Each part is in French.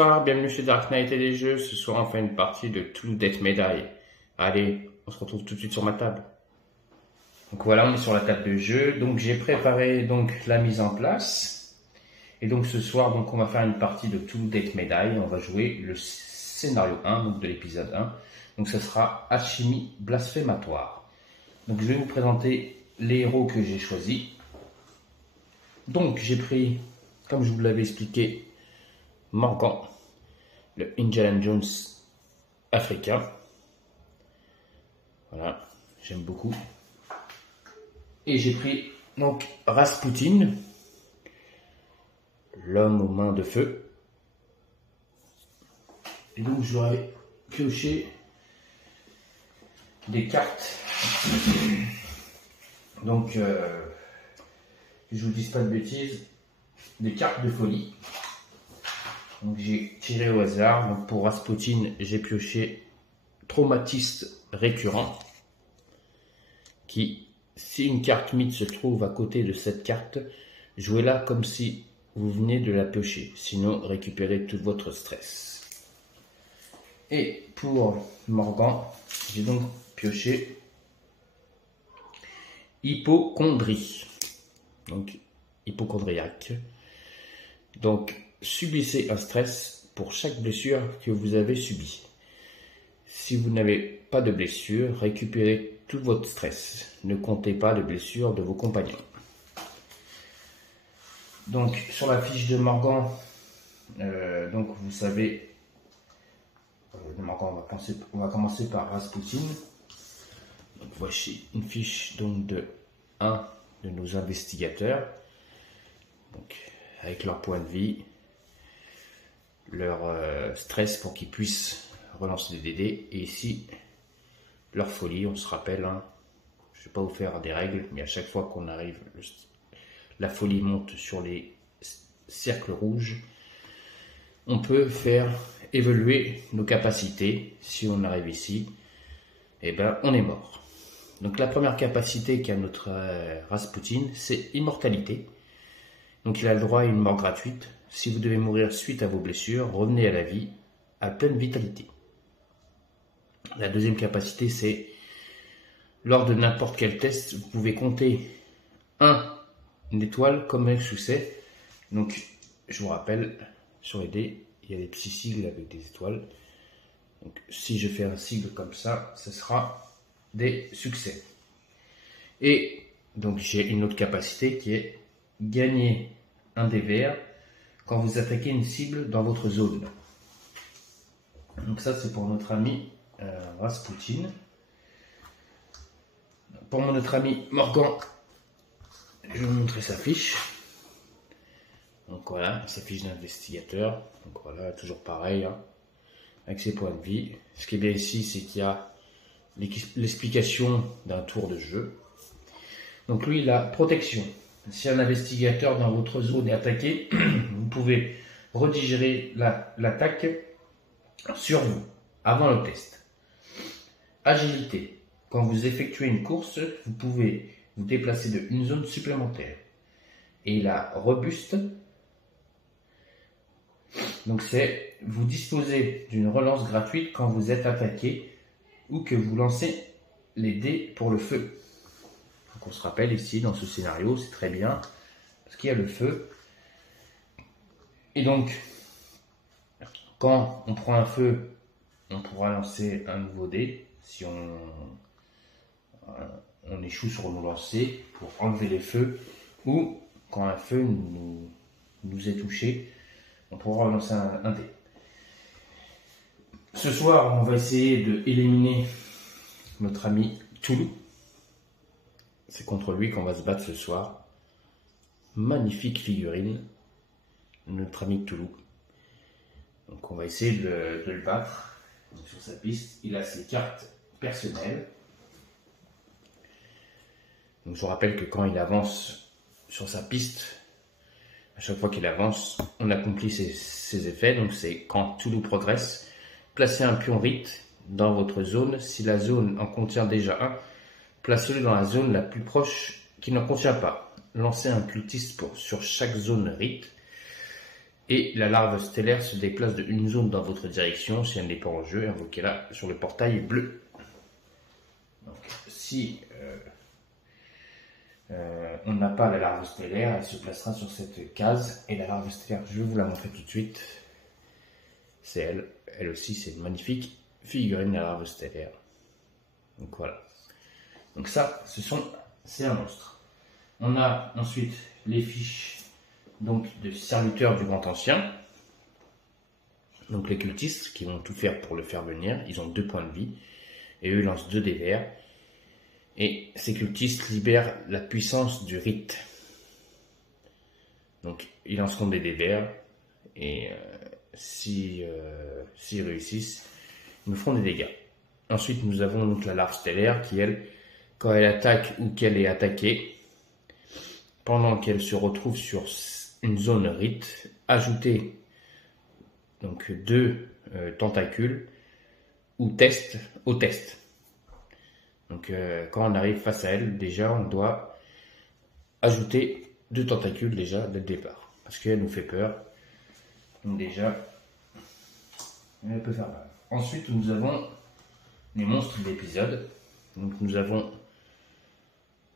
Bonsoir, bienvenue chez Dark Knight et les jeux. Ce soir, on fait une partie de Toulouse Death Medai. Allez, on se retrouve tout de suite sur ma table. Donc voilà, on est sur la table de jeu. Donc j'ai préparé donc la mise en place. Et donc ce soir, donc on va faire une partie de Toulouse Death Medai. On va jouer le scénario 1, donc de l'épisode 1. Donc ce sera Alchimie blasphématoire. Donc je vais vous présenter les héros que j'ai choisis. Donc j'ai pris, comme je vous l'avais expliqué, Morgan, le Indiana Jones africain. Voilà, j'aime beaucoup. Et j'ai pris donc Rasputin, l'homme aux mains de feu. Et donc j'aurais pioché des cartes. Donc, que je vous dise pas de bêtises, des cartes de folie. Donc j'ai tiré au hasard. Donc pour Rasputin, j'ai pioché traumatiste récurrent. Qui, si une carte mythe se trouve à côté de cette carte, jouez-la comme si vous venez de la piocher. Sinon, récupérez tout votre stress. Et pour Morgan, j'ai donc pioché hypocondrie. Donc hypochondriaque. Donc subissez un stress pour chaque blessure que vous avez subie. Si vous n'avez pas de blessure, récupérez tout votre stress. Ne comptez pas les blessures de vos compagnons. Donc sur la fiche de Morgan, donc vous savez, Morgan, on va commencer par Rasputin. Donc voici une fiche donc de un de nos investigateurs. Donc avec leur point de vie, leur stress pour qu'ils puissent relancer des DD, et ici leur folie. On se rappelle, hein, je ne vais pas vous faire des règles, mais à chaque fois qu'on arrive, la folie monte sur les cercles rouges, on peut faire évoluer nos capacités. Si on arrive ici, eh ben on est mort. Donc la première capacité qu'a notre Rasputin, c'est immortalité. Donc il a le droit à une mort gratuite. Si vous devez mourir suite à vos blessures, revenez à la vie à pleine vitalité. La deuxième capacité, c'est lors de n'importe quel test, vous pouvez compter une étoile comme un succès. Donc je vous rappelle, sur les dés, il y a des petits sigles avec des étoiles. Donc si je fais un sigle comme ça, ce sera des succès. Et donc j'ai une autre capacité qui est gagner un dé vert quand vous attaquez une cible dans votre zone. Donc ça c'est pour notre ami Rasputin. Pour notre ami Morgan, je vais vous montrer sa fiche. Donc voilà, sa fiche d'investigateur. Donc voilà, toujours pareil, hein, avec ses points de vie. Ce qui est bien ici, c'est qu'il y a l'explication d'un tour de jeu. Donc lui, il a protection. Si un investigateur dans votre zone est attaqué, vous pouvez redigérer l'attaque sur vous, avant le test. Agilité. Quand vous effectuez une course, vous pouvez vous déplacer de une zone supplémentaire. Et il a robuste. Donc c'est, vous disposez d'une relance gratuite quand vous êtes attaqué ou que vous lancez les dés pour le feu. Donc on se rappelle ici dans ce scénario, c'est très bien, parce qu'il y a le feu. Et donc, quand on prend un feu, on pourra lancer un nouveau dé. Si on échoue sur nos lancers pour enlever les feux, ou quand un feu nous est touché, on pourra relancer un dé. Ce soir, on va essayer d'éliminer notre ami Toulouse. C'est contre lui qu'on va se battre ce soir. Magnifique figurine, notre ami Toulouse. Donc on va essayer de le battre. Donc, sur sa piste, il a ses cartes personnelles. Donc je vous rappelle que quand il avance sur sa piste, à chaque fois qu'il avance, on accomplit ses effets. Donc c'est quand Toulouse progresse, placez un pion rite dans votre zone. Si la zone en contient déjà un, placez-le dans la zone la plus proche qui n'en contient pas. Lancez un cultiste sur chaque zone rite. et la larve stellaire se déplace de une zone dans votre direction. Si elle n'est pas en jeu, invoquez-la sur le portail bleu. Donc, si on n'a pas la larve stellaire, elle se placera sur cette case. Et la larve stellaire, je vais vous la montrer tout de suite. C'est elle. Elle aussi, c'est une magnifique figurine, la larve stellaire. Donc voilà. Donc ça, c'est un monstre. On a ensuite les fiches donc de serviteurs du grand ancien. Donc les cultistes qui vont tout faire pour le faire venir. Ils ont 2 points de vie. Et eux lancent 2 dés verts. Et ces cultistes libèrent la puissance du rite. Donc ils lanceront des dés verts. Et s'ils réussissent, ils nous feront des dégâts. Ensuite nous avons donc la larve stellaire qui, elle, quand elle attaque ou qu'elle est attaquée, pendant qu'elle se retrouve sur une zone rite, ajoutez donc 2 tentacules ou au test. Donc quand on arrive face à elle, déjà on doit ajouter 2 tentacules déjà dès le départ, parce qu'elle nous fait peur. Donc déjà, elle peut faire mal. Ensuite nous avons les monstres de l'épisode. Donc nous avons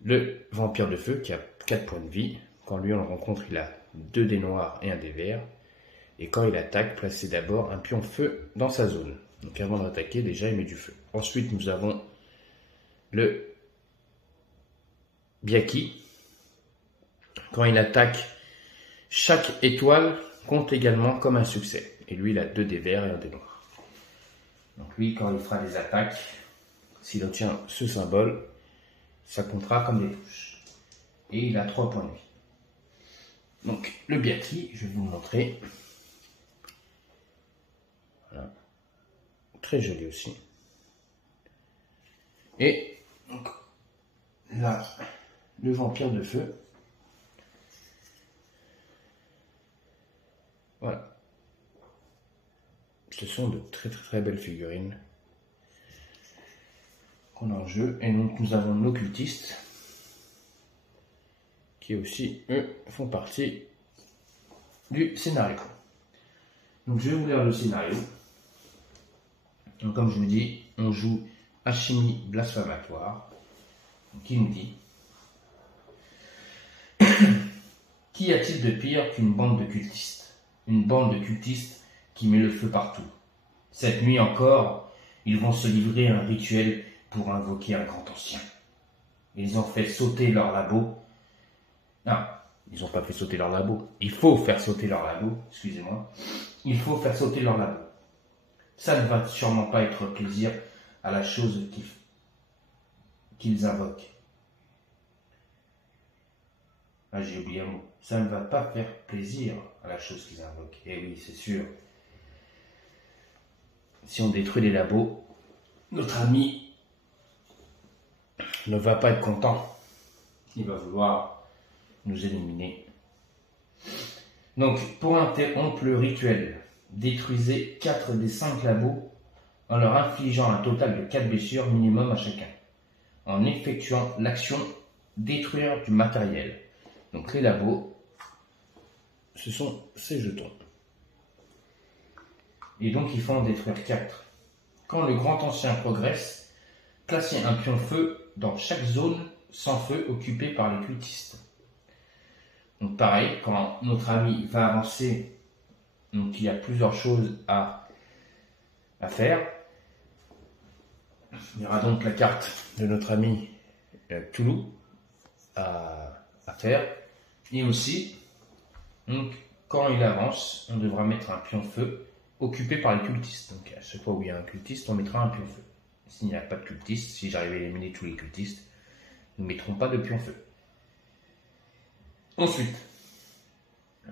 le vampire de feu qui a 4 points de vie. Quand lui on le rencontre, il a 2 dés noirs et 1 dé vert. Et quand il attaque, placez d'abord un pion feu dans sa zone. Donc avant d'attaquer, déjà il met du feu. Ensuite nous avons le Biaki. Quand il attaque, chaque étoile compte également comme un succès. Et lui il a 2 dés verts et 1 dé noir. Donc lui, quand il fera des attaques, s'il obtient ce symbole, ça comptera comme des touches. Et il a 3 points de vie. Donc le Biaki, je vais vous le montrer. Voilà. Très joli aussi. Et donc là, le vampire de feu. Voilà. Ce sont de très belles figurines qu'on a en jeu. Et donc nous avons nos cultistes qui aussi, eux, font partie du scénario. Donc je vais vous lire le scénario. Donc comme je vous dis, on joue alchimie blasphématoire, qui nous dit: qu'y a-t-il de pire qu'une bande de cultistes? Une bande de cultistes qui met le feu partout. Cette nuit encore, ils vont se livrer à un rituel pour invoquer un grand ancien. Ils ont fait sauter leur labo. Non, ils n'ont pas fait sauter leur labo. Il faut faire sauter leur labo, excusez-moi. Il faut faire sauter leur labo. Ça ne va sûrement pas être plaisir à la chose qu'ils invoquent. Ah, j'ai oublié un mot. Ça ne va pas faire plaisir à la chose qu'ils invoquent. Eh oui, c'est sûr. Si on détruit les labos, notre ami ne va pas être content. Il va vouloir nous éliminer. Donc, pour interrompre le rituel, détruisez 4 des 5 labos en leur infligeant un total de 4 blessures minimum à chacun, en effectuant l'action détruire du matériel. Donc les labos, ce sont ces jetons. Et donc il faut en détruire 4. Quand le grand ancien progresse, placez un pion feu dans chaque zone sans feu occupée par les cultistes. Donc pareil, quand notre ami va avancer, donc il y a plusieurs choses à faire. Il y aura donc la carte de notre ami Toulouse à faire. Et aussi, donc, quand il avance, on devra mettre un pion feu occupé par les cultistes. Donc à chaque fois où il y a un cultiste, on mettra un pion feu. S'il n'y a pas de cultistes, si j'arrive à éliminer tous les cultistes, nous ne mettrons pas de pion feu. Ensuite,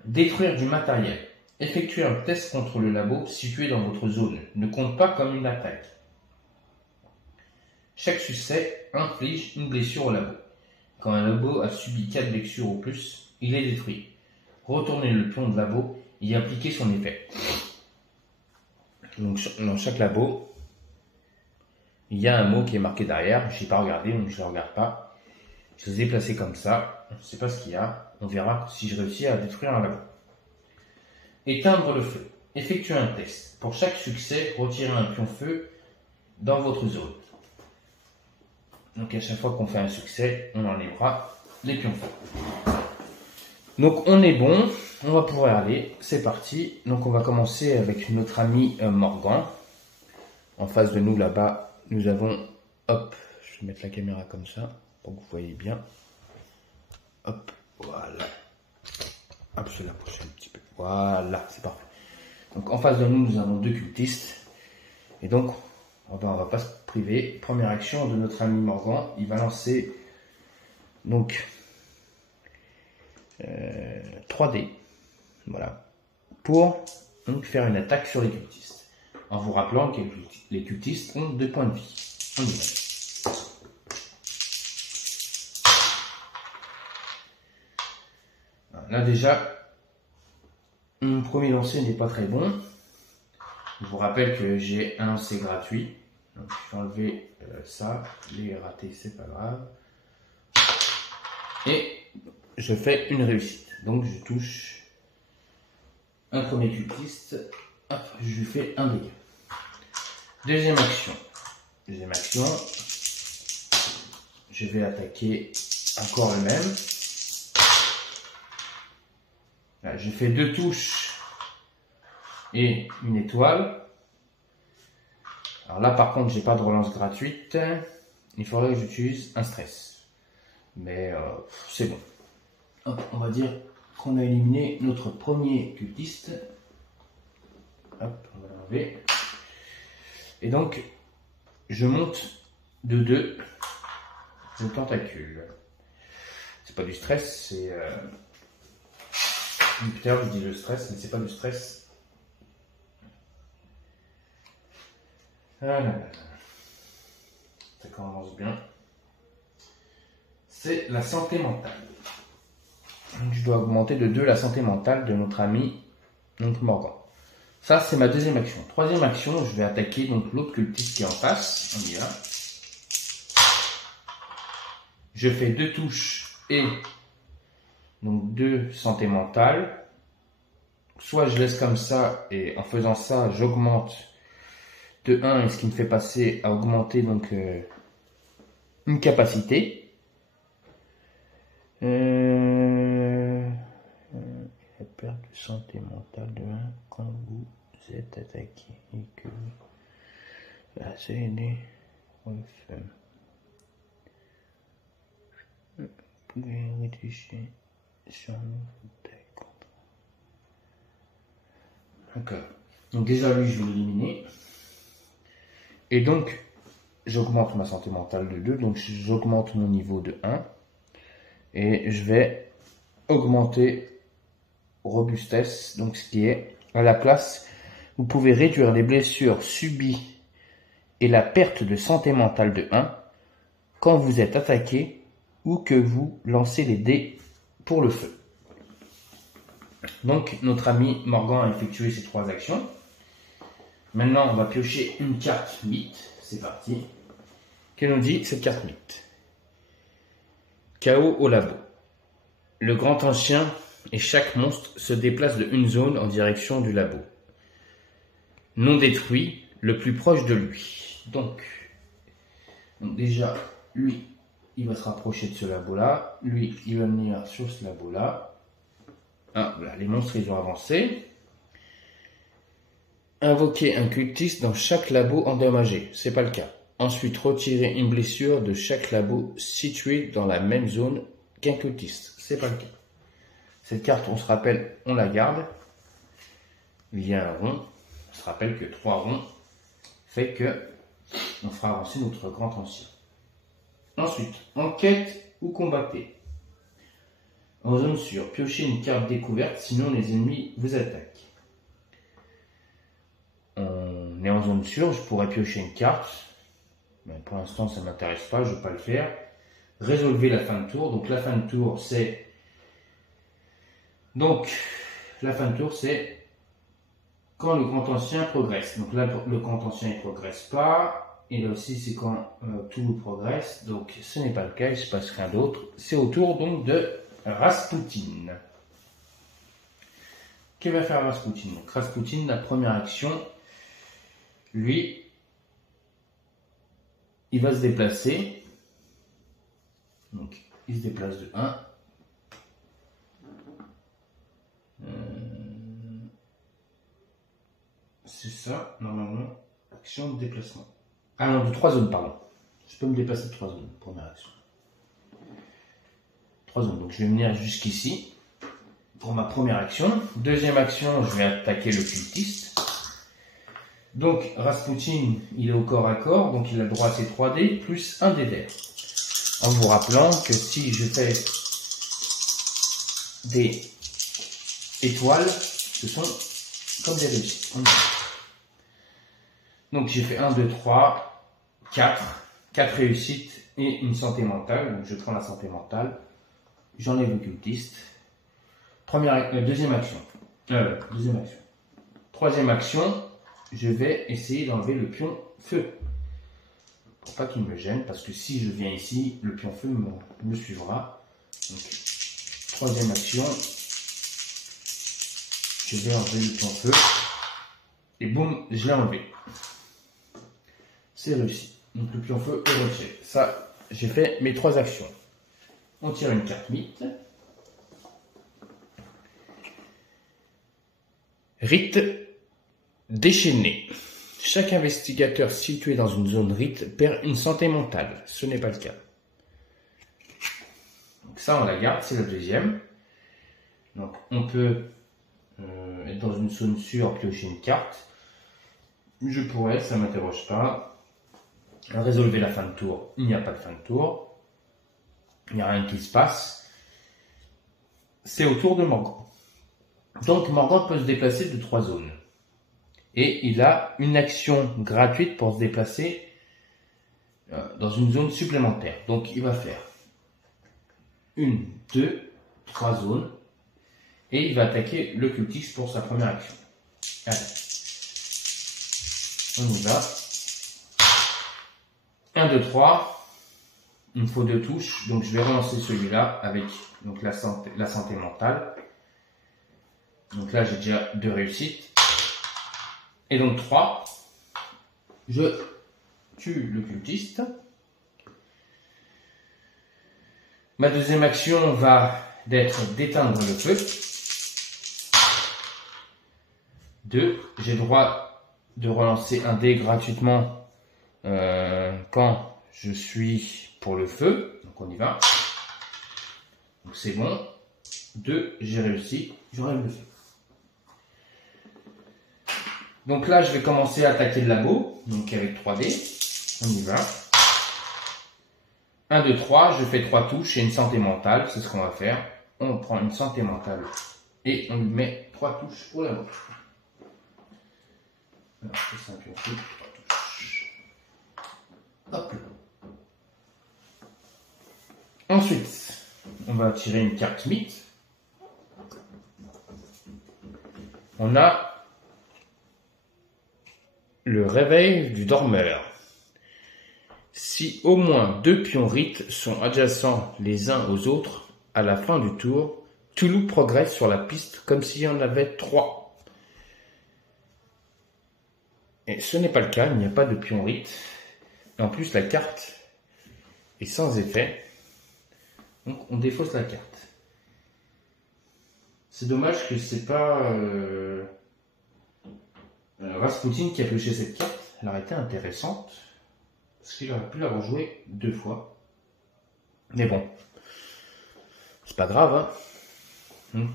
détruire du matériel. Effectuer un test contre le labo situé dans votre zone ne compte pas comme une attaque. Chaque succès inflige une blessure au labo. Quand un labo a subi 4 blessures ou plus, il est détruit. Retournez le pion de labo et y appliquez son effet. Donc dans chaque labo, il y a un mot qui est marqué derrière. Je n'ai pas regardé, donc je ne le regarde pas. Je les ai placés comme ça. Je ne sais pas ce qu'il y a. On verra si je réussis à détruire un labo. Éteindre le feu. Effectuez un test. Pour chaque succès, retirez un pion feu dans votre zone. Donc à chaque fois qu'on fait un succès, on enlèvera les pions feu. Donc on est bon, on va pouvoir aller, c'est parti. Donc on va commencer avec notre ami Morgan. En face de nous là-bas, nous avons, hop, je vais mettre la caméra comme ça, pour que vous voyez bien. Hop, voilà. Hop, je vais l'approcher un petit peu. Voilà, c'est parfait. Donc en face de nous, nous avons 2 cultistes. Et donc, on va pas se priver. Première action de notre ami Morgan, il va lancer donc 3 dés, voilà, pour donc faire une attaque sur les cultistes. En vous rappelant que les cultistes ont 2 points de vie. On y va. Là déjà, mon premier lancer n'est pas très bon. Je vous rappelle que j'ai un lancer gratuit. Donc je vais enlever ça, les ratés c'est pas grave. Et je fais une réussite. Donc je touche un premier cultiste, hop, je lui fais un dégât. Deuxième action. Je vais attaquer encore le même. Là, je fais 2 touches et une étoile. Alors là par contre j'ai pas de relance gratuite. Il faudrait que j'utilise un stress. Mais c'est bon. Hop, on va dire qu'on a éliminé notre premier cultiste. Hop, on va l'enlever. Et donc, je monte de 2 le tentacule. C'est pas du stress, c'est... Putain, je dis le stress, mais c'est pas du stress. Voilà. Ça commence bien. C'est la santé mentale. Donc, je dois augmenter de 2 la santé mentale de notre ami donc Morgan. Ça, c'est ma deuxième action. Troisième action, je vais attaquer donc l'autre cultiste qui est en face. On y va. Je fais 2 touches et donc 2 santé mentale. Soit je laisse comme ça et en faisant ça, j'augmente de 1 et ce qui me fait passer à augmenter donc une capacité. La perte de santé mentale de 1 quand vous êtes attaqué et que la CND refait. Vous pouvez réfléchir sur notre compte. D'accord. Donc déjà lui je vais l'éliminer. Et donc j'augmente ma santé mentale de 2, donc j'augmente mon niveau de 1. Et je vais augmenter robustesse, donc ce qui est à la place, vous pouvez réduire les blessures subies et la perte de santé mentale de 1 quand vous êtes attaqué ou que vous lancez les dés pour le feu. Donc notre ami Morgan a effectué ces 3 actions. Maintenant on va piocher une carte mythe, c'est parti. Qu'elle nous dit cette carte mythe? Chaos au labo. Le grand ancien et chaque monstre se déplace de une zone en direction du labo. Non détruit, le plus proche de lui. Donc déjà, lui, il va se rapprocher de ce labo-là. Lui, il va venir sur ce labo-là. Ah, voilà, les monstres, ils ont avancé. Invoquer un cultiste dans chaque labo endommagé. C'est pas le cas. Ensuite, retirer une blessure de chaque labo situé dans la même zone qu'un cultiste. C'est pas le cas. Cette carte, on se rappelle, on la garde. Il y a un rond. On se rappelle que 3 ronds fait que on fera avancer notre grand ancien. Ensuite, enquête ou combattez. En zone sûre, piochez une carte découverte, sinon les ennemis vous attaquent. On est en zone sûre, je pourrais piocher une carte. Mais pour l'instant, ça ne m'intéresse pas, je ne vais pas le faire. Résolvez la fin de tour. Donc la fin de tour, c'est... quand le grand ancien progresse. Donc là, le grand ancien ne progresse pas. Et là aussi, c'est quand tout progresse. Donc ce n'est pas le cas, il ne se passe rien d'autre. C'est au tour donc de Rasputin. que va faire Rasputin? Donc Rasputin, la première action, lui, il va se déplacer. Donc il se déplace de 1. C'est ça, normalement, action de déplacement. Ah non, de 3 zones, pardon. Je peux me déplacer de 3 zones, première action. 3 zones, donc je vais venir jusqu'ici pour ma première action. Deuxième action, je vais attaquer le cultiste. Donc Rasputin, il est au corps à corps, donc il a le droit à ses 3 dés, plus 1 dé d'air. En vous rappelant que si je fais des étoiles, ce sont comme des réussites. Donc j'ai fait 1, 2, 3, 4. 4 réussites et une santé mentale. Donc je prends la santé mentale. J'enlève le cultiste. Deuxième action. Troisième action, je vais essayer d'enlever le pion feu. Pour pas qu'il me gêne, parce que si je viens ici, le pion feu me suivra. Donc, troisième action, je vais enlever le pion feu. Et boum, je l'ai enlevé. C'est réussi. Donc le pion feu est retiré. Ça, j'ai fait mes 3 actions. On tire une carte mythe. Rite déchaîné. Chaque investigateur situé dans une zone rite perd une santé mentale. Ce n'est pas le cas. Donc ça, on la garde, c'est la deuxième. Donc on peut être dans une zone sûre, piocher une carte. Je pourrais, ça ne m'interroge pas. Résolvez la fin de tour. Il n'y a pas de fin de tour. Il n'y a rien qui se passe. C'est au tour de Morgan. Donc Morgan peut se déplacer de 3 zones. Et il a une action gratuite pour se déplacer dans une zone supplémentaire. Donc il va faire 1, 2, 3 zones. Et il va attaquer le cultiste pour sa première action. Allez. On y va. 1, 2, 3. Il me faut 2 touches. Donc je vais relancer celui-là avec donc, la santé mentale. Donc là j'ai déjà 2 réussites. Et donc 3. Je tue le cultiste. Ma deuxième action va d'être d'éteindre le feu. 2. J'ai le droit de relancer un dé gratuitement quand je suis pour le feu. Donc on y va. Donc c'est bon. 2, j'ai réussi. J'enlève le feu. Donc là, je vais commencer à attaquer le labo. Donc avec 3 dés. On y va. 1, 2, 3. Je fais 3 touches et une santé mentale. C'est ce qu'on va faire. On prend une santé mentale et on lui met 3 touches pour la bouche. Alors, c'est simple, on fait 3 touches. Hop. Ensuite, on va tirer une carte mythe. On a le réveil du dormeur. Si au moins 2 pions rites sont adjacents les uns aux autres, à la fin du tour, Toulouse progresse sur la piste comme s'il y en avait 3. Et ce n'est pas le cas, il n'y a pas de pion rite. En plus, la carte est sans effet. Donc on défausse la carte. C'est dommage que c'est pas Rasputin qui a pioché cette carte. Elle aurait été intéressante. Parce qu'il aurait pu la rejouer 2 fois. Mais bon. C'est pas grave. Hein.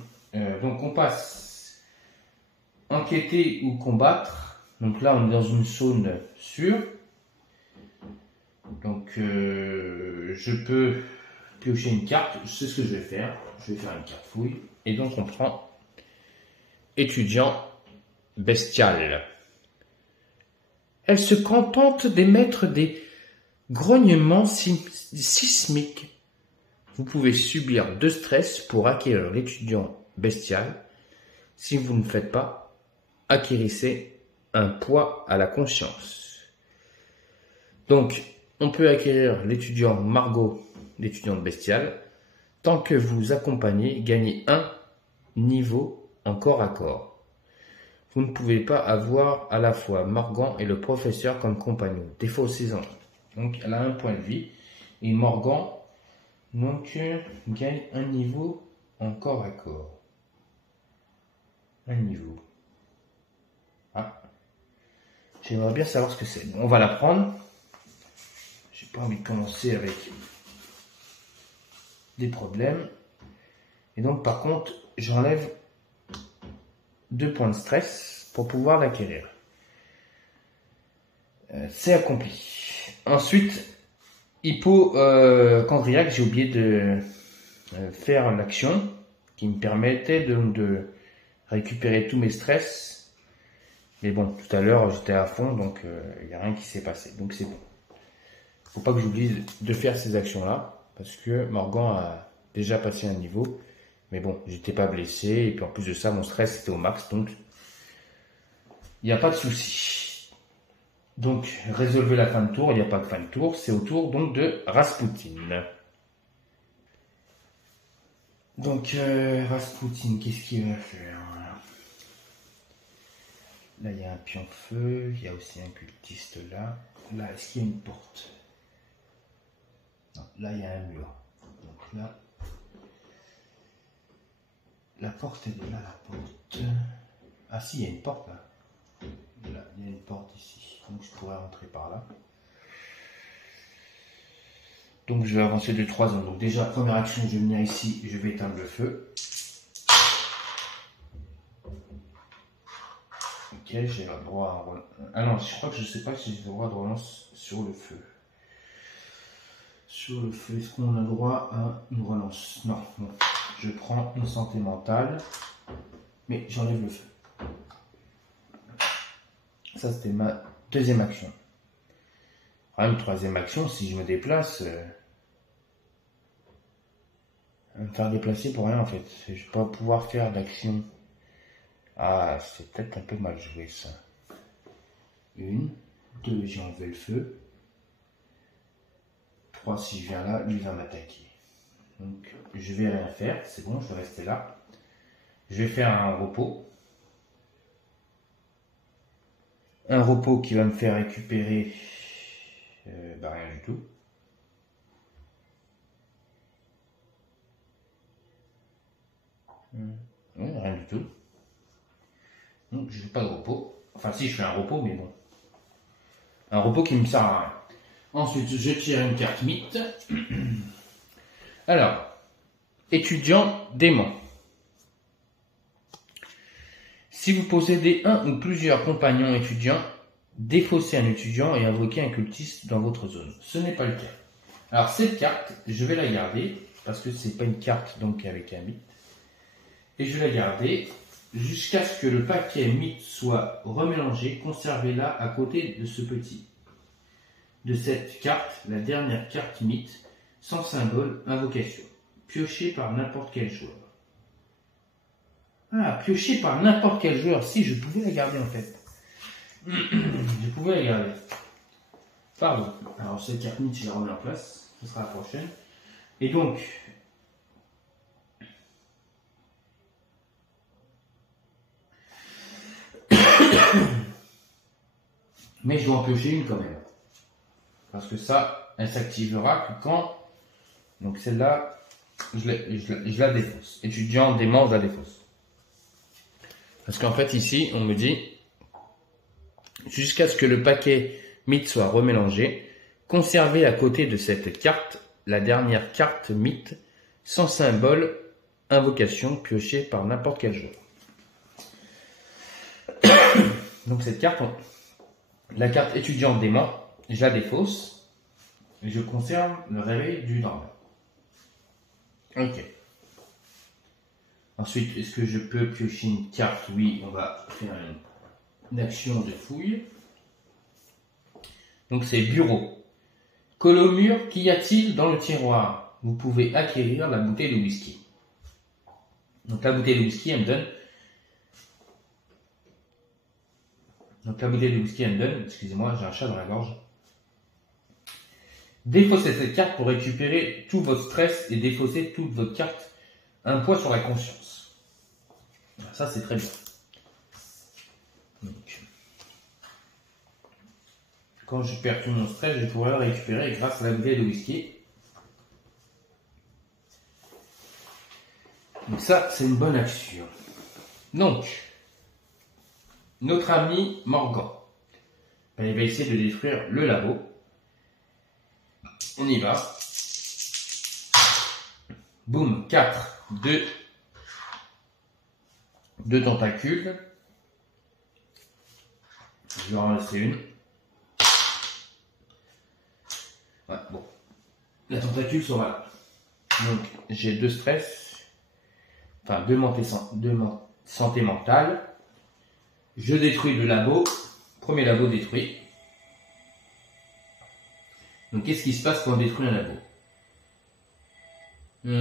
Donc on passe enquêter ou combattre. Donc là on est dans une zone sûre. Donc je peux piocher une carte. Je sais ce que je vais faire. Je vais faire une carte fouille. Et donc on prend étudiant bestial. Elle se contente d'émettre des grognements sismiques. Vous pouvez subir 2 stress pour acquérir l'étudiant bestial. Si vous ne faites pas, acquérissez un poids à la conscience. Donc, on peut acquérir l'étudiant Margot, l'étudiante bestiale. Tant que vous accompagnez, gagnez 1 niveau en corps à corps. Vous ne pouvez pas avoir à la fois Morgan et le professeur comme compagnons. Défaussez-en. Donc elle a un point de vie. Et Morgan donc gagne un niveau en corps à corps. Un niveau. Ah. J'aimerais bien savoir ce que c'est. On va la prendre. J'ai pas envie de commencer avec des problèmes. Et donc par contre, j'enlève 2 points de stress pour pouvoir l'acquérir. C'est accompli. Ensuite, hypochondriaque, j'ai oublié de faire l'action qui me permettait de récupérer tous mes stress. Mais bon, tout à l'heure, j'étais à fond, donc il n'y a rien qui s'est passé. Donc c'est bon. Faut pas que j'oublie de faire ces actions-là, parce que Morgan a déjà passé un niveau. Mais bon, j'étais pas blessé, et puis en plus de ça, mon stress était au max, donc il n'y a pas de souci. Donc, résolvez la fin de tour, il n'y a pas de fin de tour, c'est au tour donc de Rasputin. Donc, Rasputin, qu'est-ce qu'il va faire? Là, il y a un pion feu, il y a aussi un cultiste là. Là, est-ce qu'il y a une porte? Non, là, il y a un mur. Donc là, la porte, elle est là, la porte. Ah si, il y a une porte là. Là, il y a une porte ici. Donc je pourrais rentrer par là. Donc je vais avancer de 3 zones. Donc déjà, première action, je vais venir ici, je vais éteindre le feu. Ok, j'ai le droit à relance. Ah non, je crois que je sais pas si j'ai le droit de relance sur le feu. Sur le feu, est-ce qu'on a le droit à une relance? Non, non. Je prends une santé mentale, mais j'enlève le feu. Ça, c'était ma deuxième action. Une troisième action, si je me déplace, me faire déplacer pour rien en fait. Je vais pas pouvoir faire d'action. Ah, c'est peut-être un peu mal joué ça. 1, 2, j'ai enlevé le feu. 3, si je viens là, lui va m'attaquer. Donc, je vais rien faire, c'est bon, je vais rester là. Je vais faire un repos. Un repos qui va me faire récupérer rien du tout. Rien du tout. Donc, je fais pas de repos. Enfin, si, je fais un repos, mais bon. Un repos qui me sert à rien. Ensuite, je tire une carte mythe. Alors, étudiant démon. Si vous possédez un ou plusieurs compagnons étudiants, défaussez un étudiant et invoquez un cultiste dans votre zone. Ce n'est pas le cas. Alors cette carte, je vais la garder, parce que c'est pas une carte donc avec un mythe. Et je vais la garder jusqu'à ce que le paquet mythe soit remélangé. Conservez-la à côté de ce petit. De cette carte, la dernière carte mythe, sans symbole, invocation. Piochée par n'importe quel joueur. Ah, piochée par n'importe quel joueur. Si, je pouvais la garder en fait. Je pouvais la garder. Pardon. Alors, cette carte mythe, je la remets en place. Ce sera la prochaine. Et donc, mais je dois en piocher une quand même. Parce que ça, elle s'activera que quand. Donc celle-là, je la défausse. Étudiant dément, je la défausse. Parce qu'en fait, ici, on me dit, jusqu'à ce que le paquet mythe soit remélangé, conservez à côté de cette carte la dernière carte mythe sans symbole, invocation, piochée par n'importe quel joueur. Donc cette carte, la carte étudiant dément, je la défausse et je conserve le réveil du dormeur. Ok. Ensuite, est-ce que je peux piocher une carte? Oui, on va faire une action de fouille. Donc c'est bureau. Colle au mur, qu'y a-t-il dans le tiroir? Vous pouvez acquérir la bouteille de whisky. Donc la bouteille de whisky, elle me donne. Excusez-moi, j'ai un chat dans la gorge. Défaussez cette carte pour récupérer tout votre stress et défausser toute votre carte. Un poids sur la conscience. Ça, c'est très bien. Donc, quand je perds tout mon stress, je pourrais le récupérer grâce à la bouteille de whisky. Donc ça, c'est une bonne action. Donc, notre ami Morgan, il va essayer de détruire le labo. On y va. Boum, 4, 2 tentacules. Je vais en laisser une. Ouais, bon. La tentacule sera là. Donc, j'ai 2 stress. Enfin, 2 santé mentale. Je détruis le labo. Premier labo détruit. Donc, qu'est-ce qui se passe quand on détruit un labo? Détruire,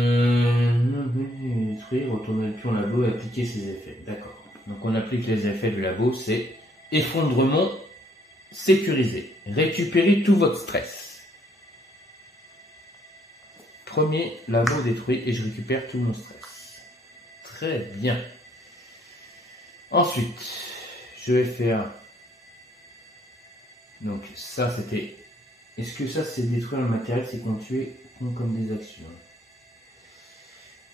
retourner le pion labo et appliquer ses effets. D'accord. Donc, on applique les effets du labo. C'est effondrement sécurisé. Récupérez tout votre stress. Premier labo détruit et je récupère tout mon stress. Très bien. Ensuite, je vais faire... Donc ça c'était... Est-ce que ça c'est détruire le matériel, c'est qu'on tue comme des actions?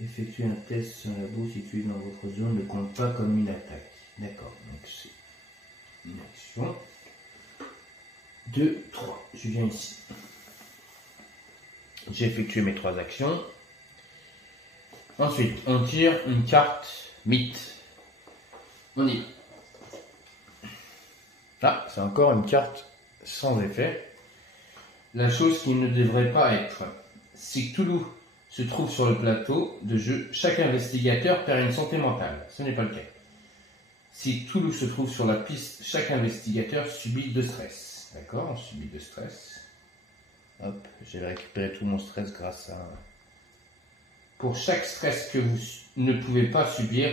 Effectuer un test sur un labo situé dans votre zone ne compte pas comme une attaque. D'accord, donc c'est une action. 2, 3. Je viens ici. J'ai effectué mes 3 actions. Ensuite, on tire une carte mythe. On y va. Ah, c'est encore une carte sans effet. La chose qui ne devrait pas être. Si Cthulhu se trouve sur le plateau de jeu, chaque investigateur perd une santé mentale. Ce n'est pas le cas. Si Cthulhu se trouve sur la piste, chaque investigateur subit 2 stress. D'accord, on subit 2 stress. Hop, j'ai récupéré tout mon stress grâce à... Pour chaque stress que vous ne pouvez pas subir,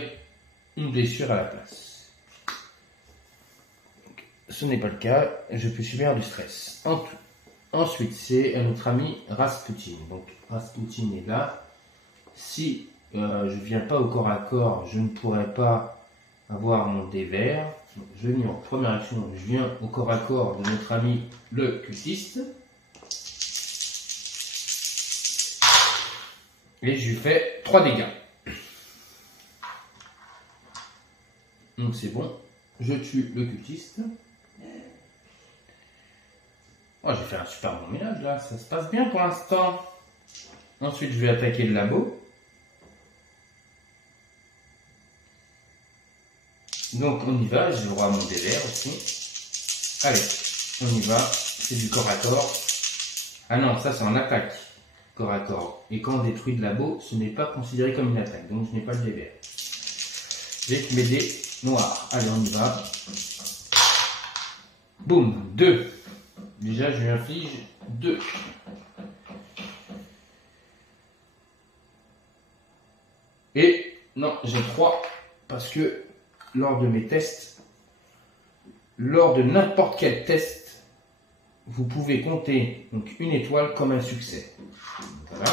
une blessure à la place. Donc, ce n'est pas le cas, je peux subir du stress. Ensuite, c'est notre ami Rasputin. Donc, Rasputin est là. Si je ne viens pas au corps à corps, je ne pourrai pas avoir mon dé vert. Donc, je vais venir en première action, je viens au corps à corps de notre ami le cultiste. Et je lui fais 3 dégâts. Donc c'est bon. Je tue le cultiste. Oh, j'ai fait un super bon ménage là. Ça se passe bien pour l'instant. Ensuite, je vais attaquer le labo. Donc on y va. J'ai le droit à mon dé vert aussi. Allez, on y va. C'est du corps à corps. Ah non, ça c'est en attaque. Corps à corps. Et quand on détruit le labo, ce n'est pas considéré comme une attaque. Donc je n'ai pas le dé vert. J'ai mes dés noirs. Allez, on y va. Boum, 2. Déjà, je lui inflige 2. Et non, j'ai 3. Parce que lors de mes tests, lors de n'importe quel test, vous pouvez compter donc une étoile comme un succès. Voilà.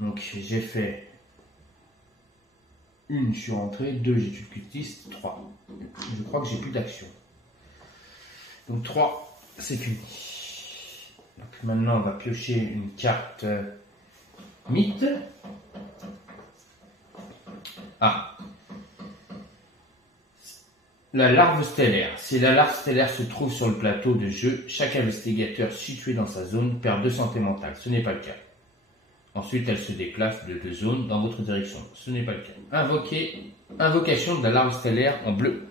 Donc j'ai fait 1, je suis rentré, 2, j'ai tué le cultiste, 3. Je crois que j'ai plus d'action. Donc 3, c'est fini. Donc maintenant on va piocher une carte mythe. Ah. La larve stellaire. Si la larve stellaire se trouve sur le plateau de jeu, chaque investigateur situé dans sa zone perd 2 santé mentale. Ce n'est pas le cas. Ensuite, elle se déplace de 2 zones dans votre direction. Ce n'est pas le cas. Invocation de la larve stellaire en bleu.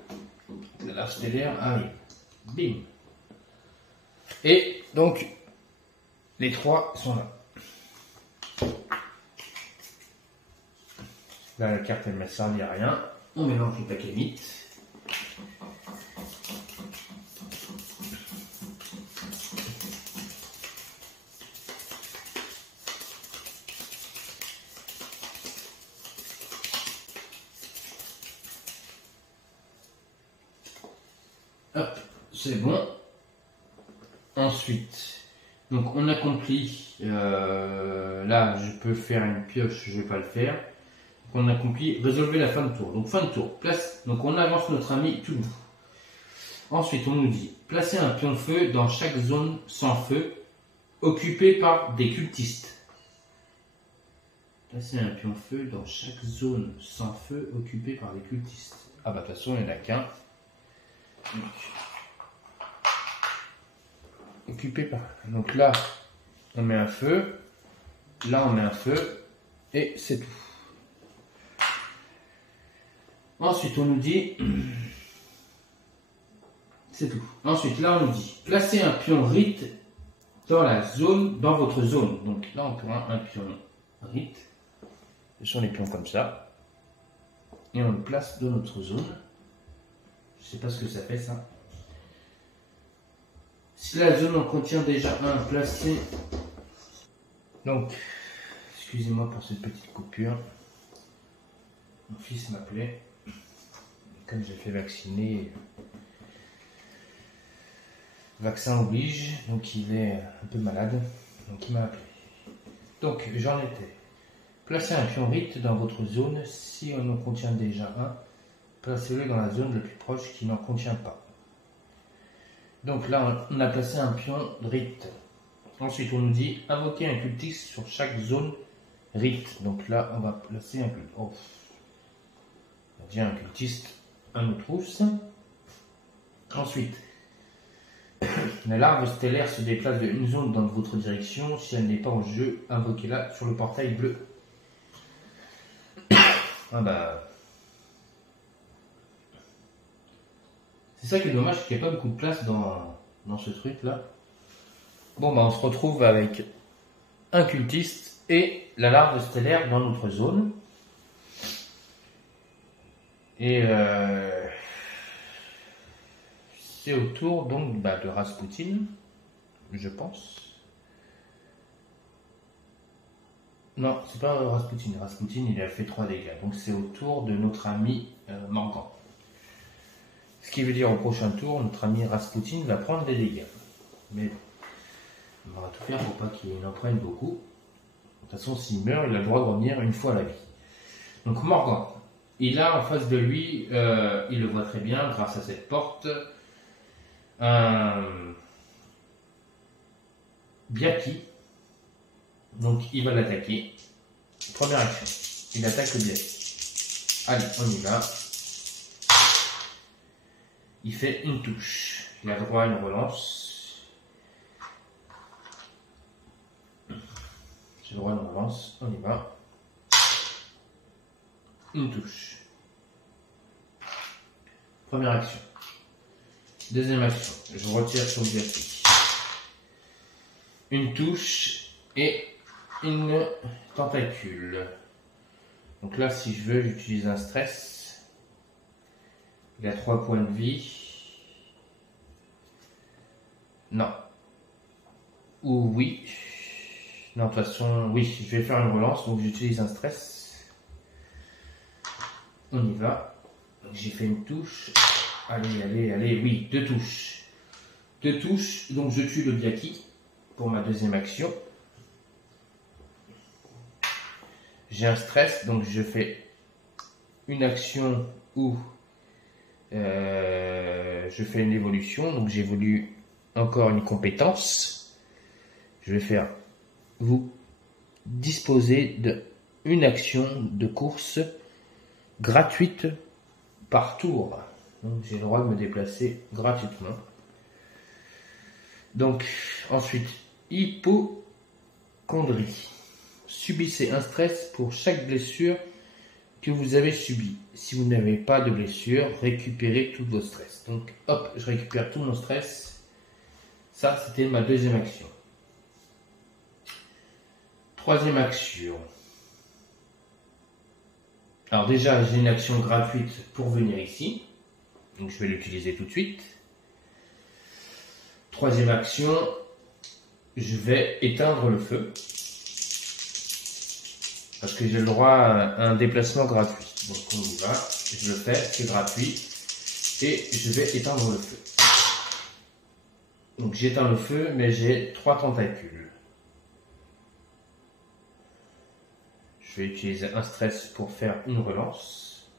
La larve stellaire arrive. Bim. Et donc, les 3 sont là. Là, la carte, elle ne m'a servi à rien. On mélange le paquet mythe. Hop, c'est bon. Ensuite, donc on accomplit. Là, je peux faire une pioche, je ne vais pas le faire. qu'on accomplit, résolvez la fin de tour. Donc fin de tour, place, donc on avance notre ami tout bout. Ensuite, on nous dit, placez un pion feu dans chaque zone sans feu, occupée par des cultistes. Placez un pion feu dans chaque zone sans feu, occupée par des cultistes. Ah bah de toute façon, il n'y en a qu'un. Occupé par... Donc là, on met un feu. Là, on met un feu. Et c'est tout. Ensuite, on nous dit... C'est tout. Ensuite, là, on nous dit, placez un pion rite dans la zone, dans votre zone. Donc là, on prend un pion rite. Ce sont les pions comme ça. Et on le place dans notre zone. Je ne sais pas ce que ça fait, ça. Si la zone en contient déjà un, placez... Donc, excusez-moi pour cette petite coupure. Mon fils m'appelait. Comme j'ai fait vacciner... Vaccin oblige, donc il est un peu malade, donc il m'a appelé. Donc j'en étais. Placez un pion rite dans votre zone, si on en contient déjà un, placez-le dans la zone la plus proche qui n'en contient pas. Donc là on a placé un pion rite. Ensuite on nous dit invoquer un cultiste sur chaque zone rite. Donc là on va placer un cultiste. Oh. On a déjà un cultiste, un nous trousse. Ensuite, la larve stellaire se déplace de une zone dans votre direction. Si elle n'est pas en jeu, invoquez-la sur le portail bleu. Ah bah... C'est ça qui est dommage, c'est qu'il n'y a pas beaucoup de place dans ce truc là. Bon bah on se retrouve avec un cultiste et la larve stellaire dans notre zone. Et c'est au tour donc de Rasputin, je pense. Non, c'est pas Rasputin. Rasputin, il a fait 3 dégâts. Donc c'est au tour de notre ami Morgan. Ce qui veut dire au prochain tour, notre ami Rasputin va prendre des dégâts. Mais on va tout faire pour pas qu'il en prenne beaucoup. De toute façon, s'il meurt, il a le droit de revenir une fois à la vie. Donc Morgan, il a en face de lui, il le voit très bien grâce à cette porte, un Biaki. Donc il va l'attaquer. Première action, il attaque le Biaki. Allez, on y va. Il fait une touche. Il a droit à une relance. J'ai droit à une relance, on y va. Une touche. Première action. Deuxième action, je retire sur le Biaki. Une touche et une tentacule. Donc là, si je veux, j'utilise un stress. Il a 3 points de vie. Non. Ou oui. Non, de toute façon, oui, je vais faire une relance, donc j'utilise un stress. On y va. J'ai fait une touche. Allez, allez, allez, oui, 2 touches. 2 touches, donc je tue le Biaki pour ma deuxième action. J'ai un stress, donc je fais une action où je fais une évolution, donc j'évolue encore une compétence. Je vais faire vous disposer d'une action de course gratuite par tour. Donc j'ai le droit de me déplacer gratuitement. Donc ensuite, hypocondrie. Subissez un stress pour chaque blessure que vous avez subie. Si vous n'avez pas de blessure, récupérez tout vos stress. Donc hop, je récupère tout mon stress. Ça, c'était ma deuxième action. Troisième action. Alors déjà, j'ai une action gratuite pour venir ici. Donc je vais l'utiliser tout de suite. Troisième action, je vais éteindre le feu. Parce que j'ai le droit à un déplacement gratuit. Donc on y va, je le fais, c'est gratuit. Et je vais éteindre le feu. Donc j'éteins le feu, mais j'ai 3 tentacules. Je je vais utiliser un stress pour faire une relance.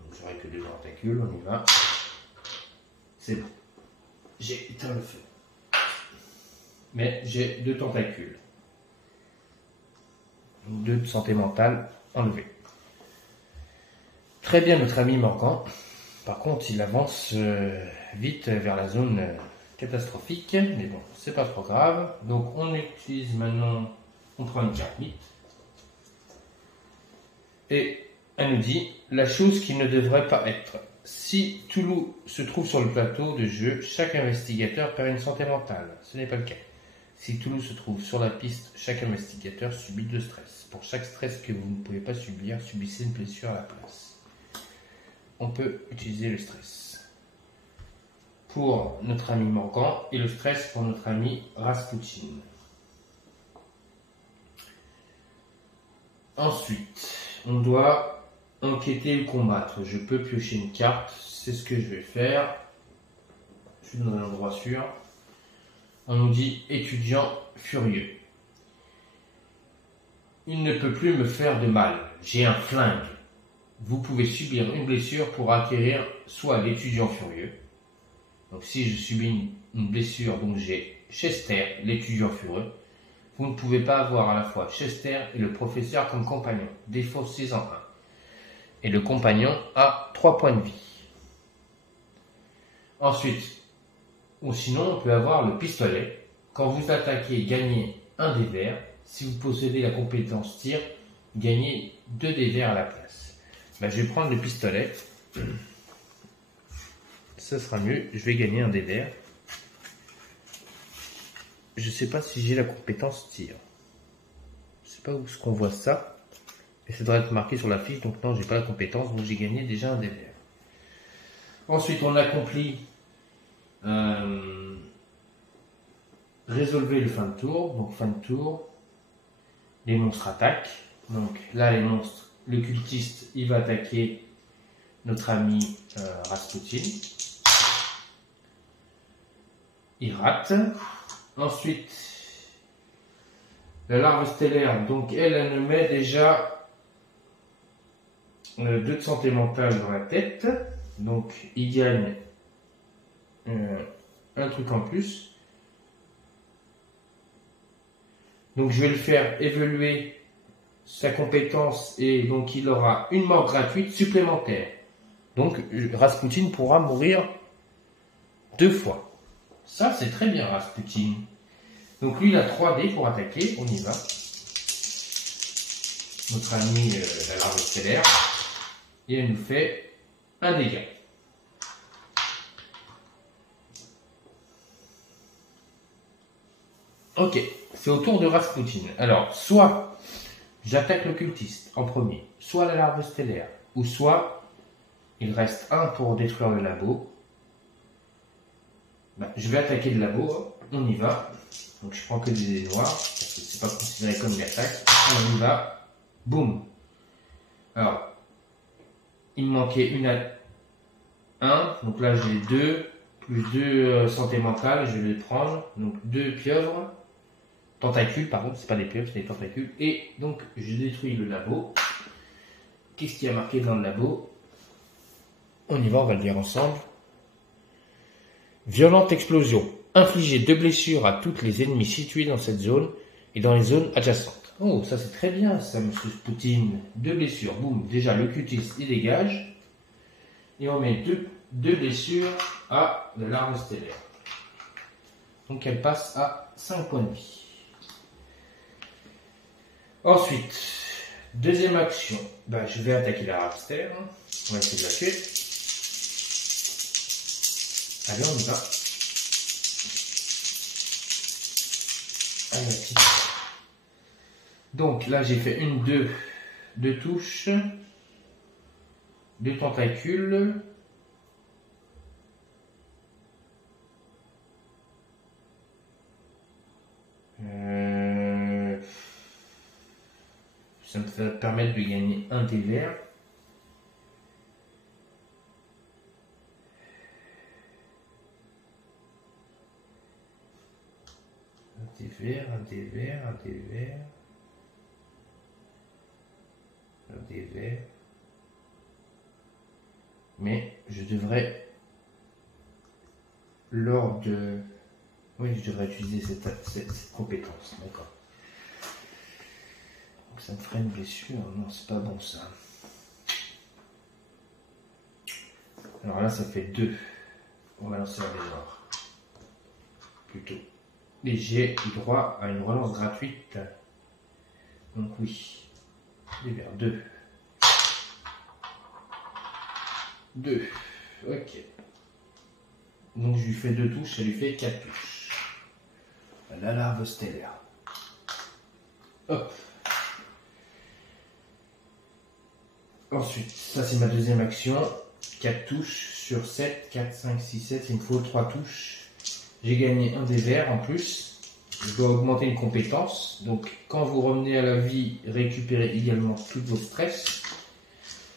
Donc j'aurai que 2 tentacules, on y va. C'est bon. J'ai éteint le feu. Mais j'ai 2 tentacules. 2 de santé mentale enlevés. Très bien notre ami Morgan. Par contre, il avance vite vers la zone catastrophique. Mais bon, c'est pas trop grave. Donc on utilise maintenant, on prend une carte mythe. Et elle nous dit la chose qui ne devrait pas être. Si Toulouse se trouve sur le plateau de jeu, chaque investigateur perd une santé mentale. Ce n'est pas le cas. Si Toulouse se trouve sur la piste, chaque investigateur subit 2 stress. Pour chaque stress que vous ne pouvez pas subir, subissez une blessure à la place. On peut utiliser le stress pour notre ami Morgan et le stress pour notre ami Rasputin. Ensuite, on doit enquêter ou combattre. Je peux piocher une carte, c'est ce que je vais faire. Je suis dans un endroit sûr. On nous dit étudiant furieux. Il ne peut plus me faire de mal. J'ai un flingue. Vous pouvez subir une blessure pour acquérir soit l'étudiant furieux. Donc si je subis une blessure, donc j'ai Chester, l'étudiant furieux. Vous ne pouvez pas avoir à la fois Chester et le professeur comme compagnon. Défaut 6 en 1. Et le compagnon a 3 points de vie. Ensuite, ou sinon on peut avoir le pistolet. Quand vous attaquez, gagnez 1 dé vert. Si vous possédez la compétence tir, gagnez 2 dés verts à la place. Ben, je vais prendre le pistolet. Ça sera mieux. Je vais gagner 1 dé vert. Je ne sais pas si j'ai la compétence tir. Je ne sais pas où est-ce qu'on voit ça. Et ça doit être marqué sur la fiche. Donc non, j'ai pas la compétence. Donc j'ai gagné déjà 1 dé vert. Ensuite, on accomplit résolver le fin de tour. Donc fin de tour. Les monstres attaquent. Donc là, les monstres, le cultiste, il va attaquer notre ami Rasputin. Il rate. Ensuite, la larve stellaire, donc elle nous met déjà 2 de santé mentale dans la tête. Donc il gagne un truc en plus. Donc je vais le faire évoluer sa compétence et donc il aura une mort gratuite supplémentaire. Donc Rasputin pourra mourir 2 fois. Ça c'est très bien Rasputin. Donc lui il a 3 dés pour attaquer, on y va. Notre ami la larve stellaire. Et elle nous fait un dégât. Ok, c'est au tour de Rasputin. Alors, soit j'attaque le cultiste en premier, soit la larve stellaire, ou soit il reste 1 pour détruire le labo. Ben, je vais attaquer le labo, on y va. Donc je prends que des dés noirs, parce que c'est pas considéré comme une attaque. On y va, boum. Alors, il me manquait une à 1, donc là j'ai 2, plus 2 santé mentale, je vais les prendre. Donc 2 pieuvres. Tentacules, pardon, c'est pas des pieuvres, c'est des tentacules. Et donc, je détruis le labo. Qu'est-ce qu'il y a marqué dans le labo? On y va, on va le lire ensemble. Violente explosion. Infligez 2 blessures à tous les ennemis situés dans cette zone et dans les zones adjacentes. Oh, ça c'est très bien, ça, monsieur Poutine. 2 blessures, boum. Déjà, le cultiste, il dégage. Et on met 2 blessures à la larve stellaire. Donc, elle passe à 5 points de vie. Ensuite, deuxième action, ben, je vais attaquer la larve stellaire. On va essayer de la tuer. Allez, on y va. Allez, petite. Donc là, j'ai fait 2 touches, 2 tentacules. Ça me va permettre de gagner 1 dé vert. Un dé vert, un dé vert, un dé vert. des verres. Mais je devrais, lors de... Oui, je devrais utiliser cette compétence, d'accord. Donc ça me ferait une blessure, non, c'est pas bon ça. Alors là, ça fait 2. On va lancer un des noirs. Plutôt. Et j'ai droit à une relance gratuite. Donc oui, des verres, 2. 2. Ok. Donc je lui fais 2 touches, ça lui fait 4 touches. La larve stellaire. Hop. Ensuite, ça c'est ma deuxième action. 4 touches sur 7, 4, 5, 6, 7. Il me faut 3 touches. J'ai gagné un des verres en plus. Je dois augmenter une compétence. Donc quand vous revenez à la vie, récupérez également tous vos stress.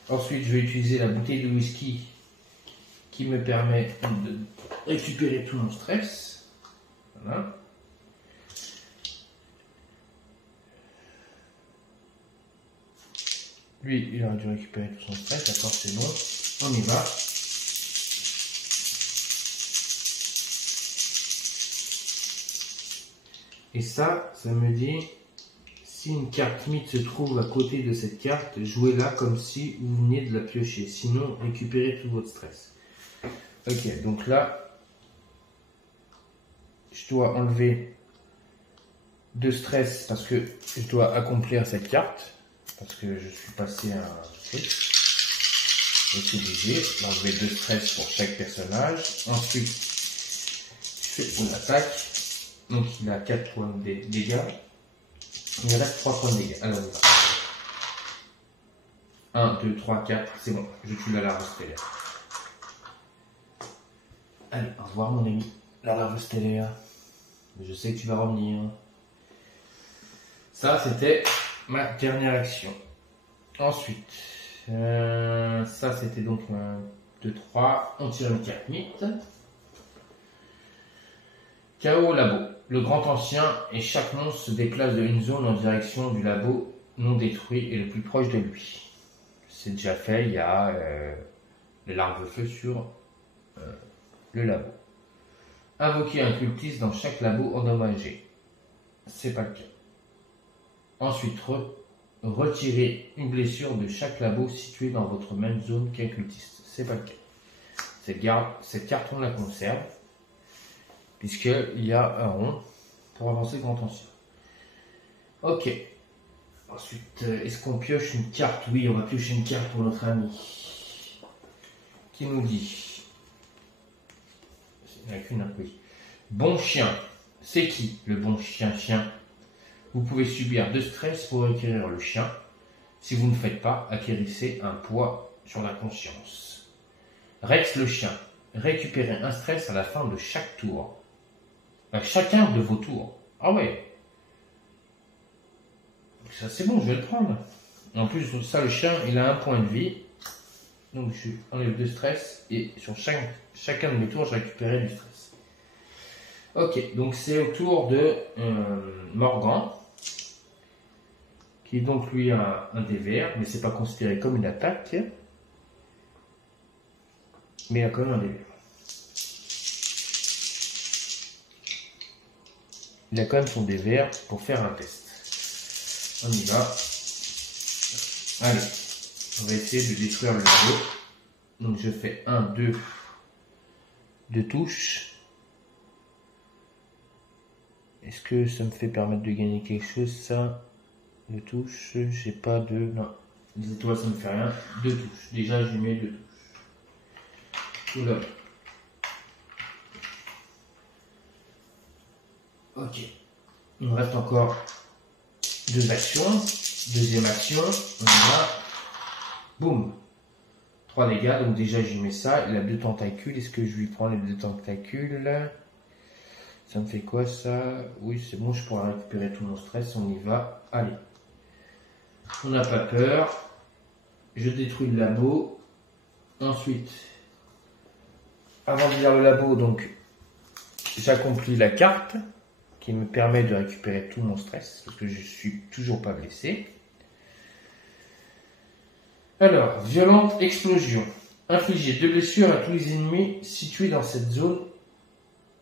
Ensuite, je vais utiliser la bouteille de whisky qui me permet de récupérer tout mon stress. Voilà. Lui, il aurait dû récupérer tout son stress. D'accord, c'est bon. On y va. Et ça me dit, si une carte mythe se trouve à côté de cette carte, jouez-la comme si vous veniez de la piocher. Sinon, récupérez tout votre stress. Ok, donc là, je dois enlever 2 stress parce que je dois accomplir cette carte. Parce que je suis passé à un truc. Je suis obligé d'enlever 2 stress pour chaque personnage. Ensuite, je fais une attaque. Donc il a 4 points de dégâts. Il reste 3 points de dégâts. Alors on va. 1, 2, 3, 4. C'est bon. Je tue la larve stellaire. Allez, au revoir mon ami. La larve stellaire. Je sais que tu vas revenir. Ça, c'était ma dernière action. Ensuite, ça c'était donc 2, 3. On tire une carte mythe. Chaos au labo. Le grand ancien et chaque monstre se déplace de une zone en direction du labo non détruit et le plus proche de lui. C'est déjà fait, il y a les larves feu sur le labo. Invoquer un cultiste dans chaque labo endommagé. C'est pas le cas. Ensuite, retirer une blessure de chaque labo situé dans votre même zone qu'un cultiste. C'est pas le cas. Cette carte, on la conserve, puisqu'il y a un rond pour avancer le grand ancien. Ok. Ensuite, est-ce qu'on pioche une carte? Oui, on va piocher une carte pour notre ami. Qui nous dit? Il n'y en a qu'une, oui. Bon chien. C'est qui le bon chien? Vous pouvez subir 2 stress pour acquérir le chien. Si vous ne faites pas, acquérissez un poids sur la conscience. Rex le chien. Récupérez un stress à la fin de chaque tour. À chacun de vos tours. Ah ouais. Ça c'est bon, je vais le prendre. En plus, ça le chien, il a 1 point de vie. Donc je enlève 2 stress et sur chacun de mes tours, je récupérais du stress. Ok, donc c'est au tour de Morgan, qui est donc lui un des verts, mais c'est pas considéré comme une attaque. Mais il a quand même un des verts. Il a quand même son dé vert pour faire un test. On y va. Allez, on va essayer de détruire le labo. Donc je fais 1, 2 touches. Est-ce que ça me fait permettre de gagner quelque chose, ça? 2 touches, j'ai pas de... Non, les étoiles ça me fait rien. 2 touches, déjà j'ai mis 2 touches. Oula. Ok, il me reste encore 2 actions. Deuxième action, on va, boum, 3 dégâts, donc déjà je mets ça, il a 2 tentacules, est-ce que je lui prends les 2 tentacules là? Ça me fait quoi ça? Oui c'est bon, je pourrais récupérer tout mon stress, on y va, allez. On n'a pas peur, je détruis le labo, ensuite, avant de lire le labo, donc j'accomplis la carte, qui me permet de récupérer tout mon stress, parce que je suis toujours pas blessé. Alors, violente explosion. Infliger 2 blessures à tous les ennemis situés dans cette zone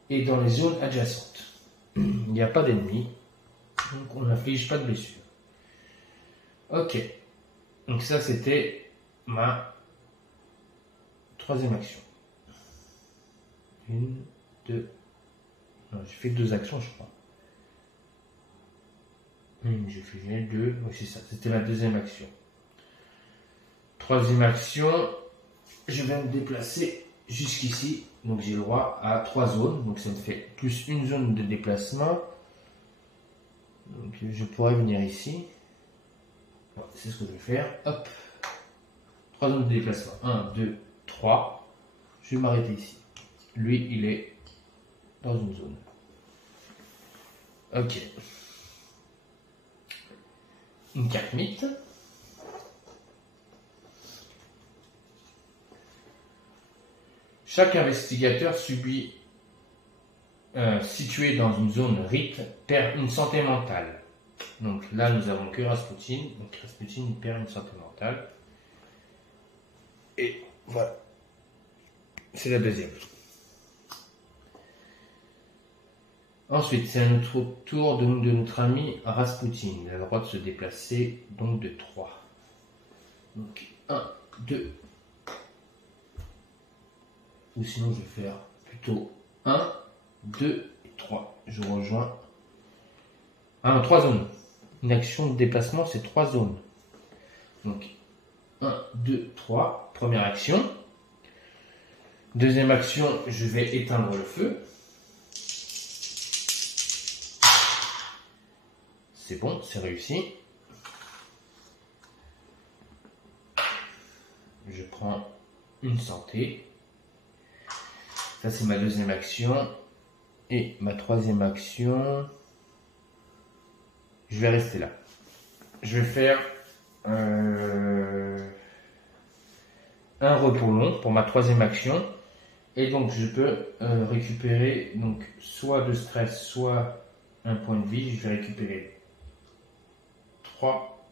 et dans les zones adjacentes. Il n'y a pas d'ennemis, donc on n'inflige pas de blessures. Ok, donc ça c'était ma 3e action. 1, 2, non, j'ai fait 2 actions je crois. J'ai fait 2, oui c'est ça, c'était la 2e action. 3e action, je vais me déplacer jusqu'ici, donc j'ai le droit à 3 zones, donc ça me fait plus une zone de déplacement. Donc je pourrais venir ici. C'est ce que je vais faire. Hop. 3 zones de déplacement. 1, 2, 3. Je vais m'arrêter ici. Lui, il est dans une zone. Ok. Une carte mythe. Chaque investigateur situé dans une zone rite perd une santé mentale. Donc là, nous avons que Rasputin. Donc Rasputin perd une santé mentale. Et voilà. C'est la 2e. Ensuite, c'est à notre tour de notre ami Rasputin. Il a le droit de se déplacer donc de 3. Donc 1, 2. Ou sinon, je vais faire plutôt 1, 2 et 3. Je rejoins. 3 zones. Une action de déplacement, c'est 3 zones. Donc, 1, 2, 3. Première action. 2e action, je vais éteindre le feu. C'est bon, c'est réussi. Je prends une santé. Ça, c'est ma 2e action. Et ma 3e action, je vais rester là. Je vais faire un repos long pour ma 3e action. Et donc, je peux récupérer donc, soit de stress, soit un point de vie. Je vais récupérer 3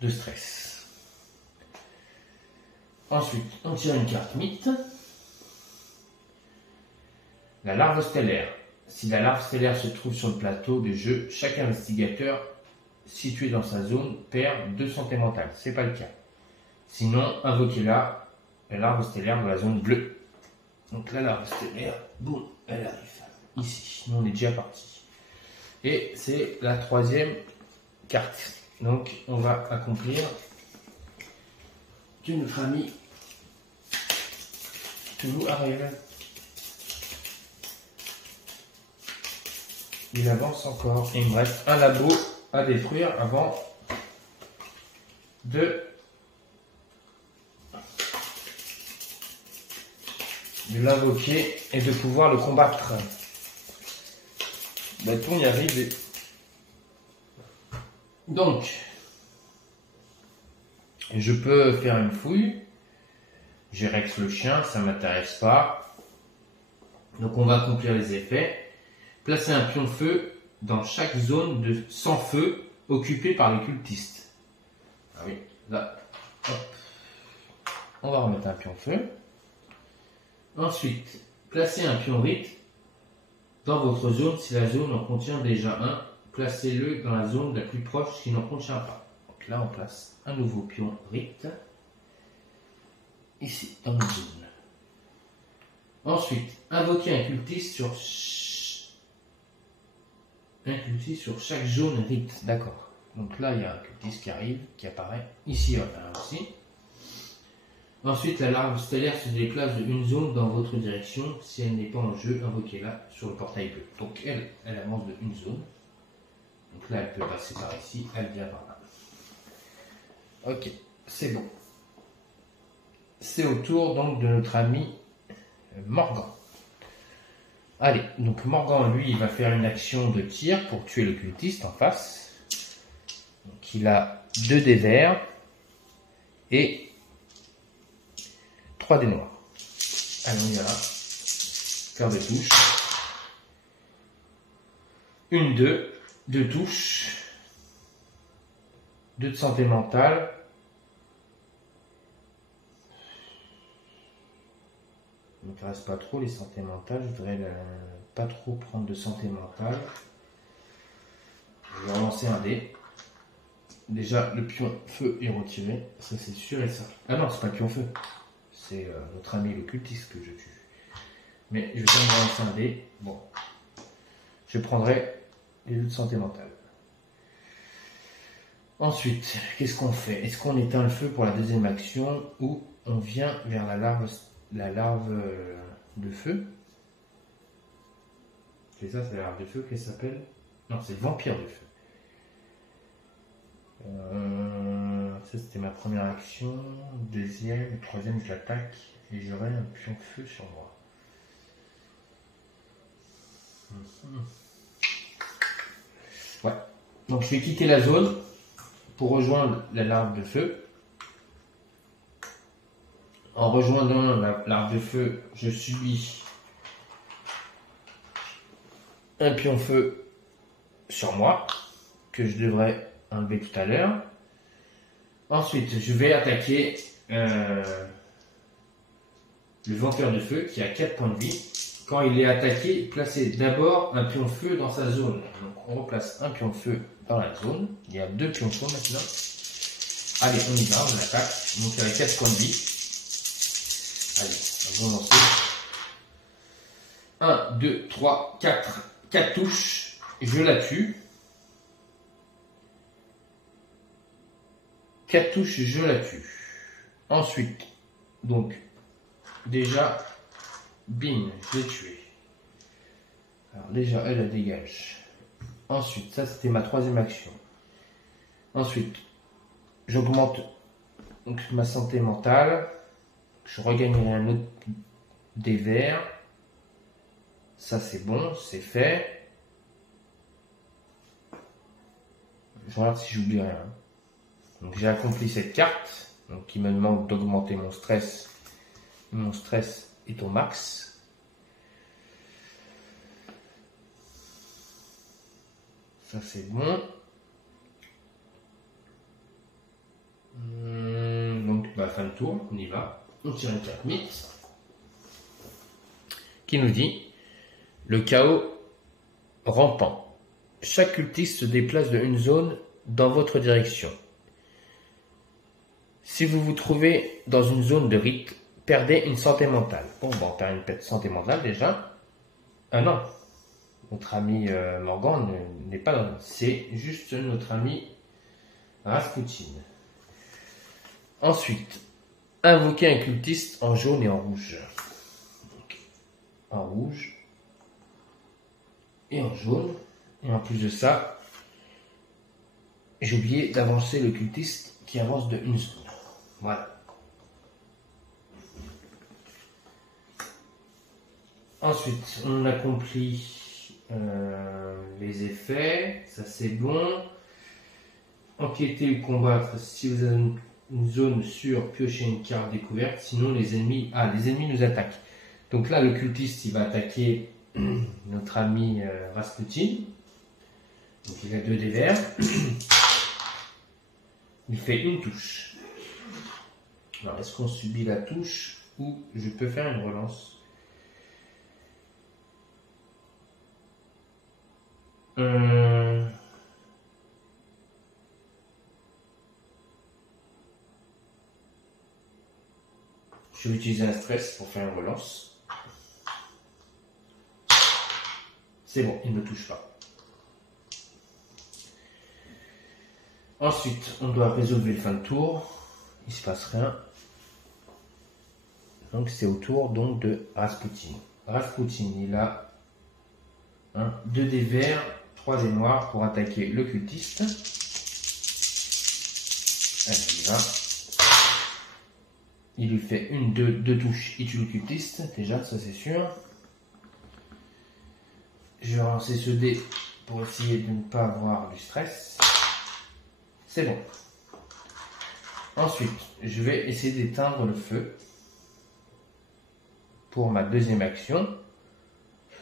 de stress. Ensuite, on tire une carte mythe. La larve stellaire. Si la larve stellaire se trouve sur le plateau de jeu, chaque investigateur situé dans sa zone perd 2 santé mentale. C'est pas le cas. Sinon, invoquez-la, la larve stellaire dans la zone bleue. Donc la larve stellaire, boum, elle arrive. Ici, nous on est déjà parti. Et c'est la 3e carte. Donc on va accomplir que notre ami nous arrive. Il avance encore. Et il me reste un labo à détruire avant de l'invoquer et de pouvoir le combattre. Va-t-on y arriver? Donc, je peux faire une fouille. J'ai Rex le chien, ça m'intéresse pas. Donc on va accomplir les effets. Placer un pion de feu dans chaque zone de sans feu occupée par les cultistes. Ah oui, là, hop. On va remettre un pion de feu. Ensuite, placez un pion rite dans votre zone si la zone en contient déjà un. Placez-le dans la zone la plus proche qui n'en contient pas. Donc là, on place un nouveau pion rite. Ici, dans notre zone. Ensuite, invoquez un cultiste sur chaque zone rite. D'accord. Donc là, il y a un cultiste qui arrive, qui apparaît. Ici, il y en a un aussi. Ensuite, la larve stellaire se déplace d'une zone dans votre direction. Si elle n'est pas en jeu, invoquez-la sur le portail bleu. Donc elle avance de une zone. Donc là, elle peut passer par ici, elle vient par là. Ok, c'est bon. C'est au tour donc de notre ami Morgan. Allez, donc Morgan, lui, il va faire une action de tir pour tuer le cultiste en face. Donc il a 2 dés verts et 3 dés noirs. Allez, on y va. Faire des touches. 1, 2, 2 touches. 2 de santé mentale. m'intéresse pas trop les santé mentale. Je voudrais pas trop prendre de santé mentale. Je vais relancer un dé. Déjà, le pion feu est retiré. Ça, c'est sûr et certain. Ah non, c'est pas le pion feu. C'est notre ami le cultiste que je tue. Mais je vais quand même relancer un dé. Bon. Je prendrai les jeux de santé mentale. Ensuite, qu'est-ce qu'on fait? Est-ce qu'on éteint le feu pour la deuxième action ou on vient vers la larve de feu? C'est ça, c'est la larve de feu qu'elle s'appelle? Non, c'est le vampire de feu. Ça, c'était ma première action. Deuxième, troisième, je l'attaque et j'aurai un pion feu sur moi. Ouais. Donc, je vais quitter la zone pour rejoindre la larve de feu. En rejoignant la larve de feu, je subis un pion feu sur moi que je devrais enlever tout à l'heure. Ensuite, je vais attaquer le vampire de feu qui a 4 points de vie. Quand il est attaqué, placez d'abord un pion feu dans sa zone. Donc on replace un pion de feu dans la zone. Il y a 2 pions de feu maintenant. Allez, on y va, on attaque. Donc il y a 4 points de vie. Allez, on va lancer. 1, 2, 3, 4. 4 touches. Je la tue. 4 touches, je la tue. Ensuite, donc, déjà, bim, je l'ai tué. Alors déjà, elle dégage. Ensuite, ça c'était ma troisième action. Ensuite, j'augmente donc ma santé mentale. Je regagnerai un autre des verts. Ça c'est bon, c'est fait. Je regarde si j'oublie rien. Donc j'ai accompli cette carte. Donc il me demande d'augmenter mon stress. Mon stress est au max. Ça c'est bon. Donc fin de tour, on y va. On tire une carte mythe qui nous dit le chaos rampant. Chaque cultiste se déplace de une zone dans votre direction. Si vous vous trouvez dans une zone de rite, perdez une santé mentale. Bon, on perd une santé mentale déjà. Ah non, notre ami Morgan n'est pas dans... C'est juste notre ami Rasputin. Ensuite, invoquez un cultiste en jaune et en rouge. Donc, en rouge et en jaune. Et en plus de ça, j'ai oublié d'avancer le cultiste qui avance de une zone. Voilà. Ensuite, on accomplit les effets. Ça c'est bon. Enquêter ou combattre. Si vous avez une zone sûre, piochez une carte découverte. Sinon, les ennemis nous attaquent. Donc là, le cultiste, il va attaquer notre ami Rasputin. Donc il a 2 dés verts. Il fait une touche. Alors, est-ce qu'on subit la touche ou je peux faire une relance? Je vais utiliser un stress pour faire une relance. C'est bon, il ne me touche pas. Ensuite, on doit résolver le fin de tour. Il ne se passe rien. Donc c'est au tour donc, de Rasputin. Rasputin, il a 2 dés verts, 3 dés noirs pour attaquer le cultiste. Allez, il va. Il lui fait deux touches, il tue le cultiste, déjà, ça c'est sûr. Je vais lancer ce dé pour essayer de ne pas avoir du stress. C'est bon. Ensuite, je vais essayer d'éteindre le feu pour ma deuxième action.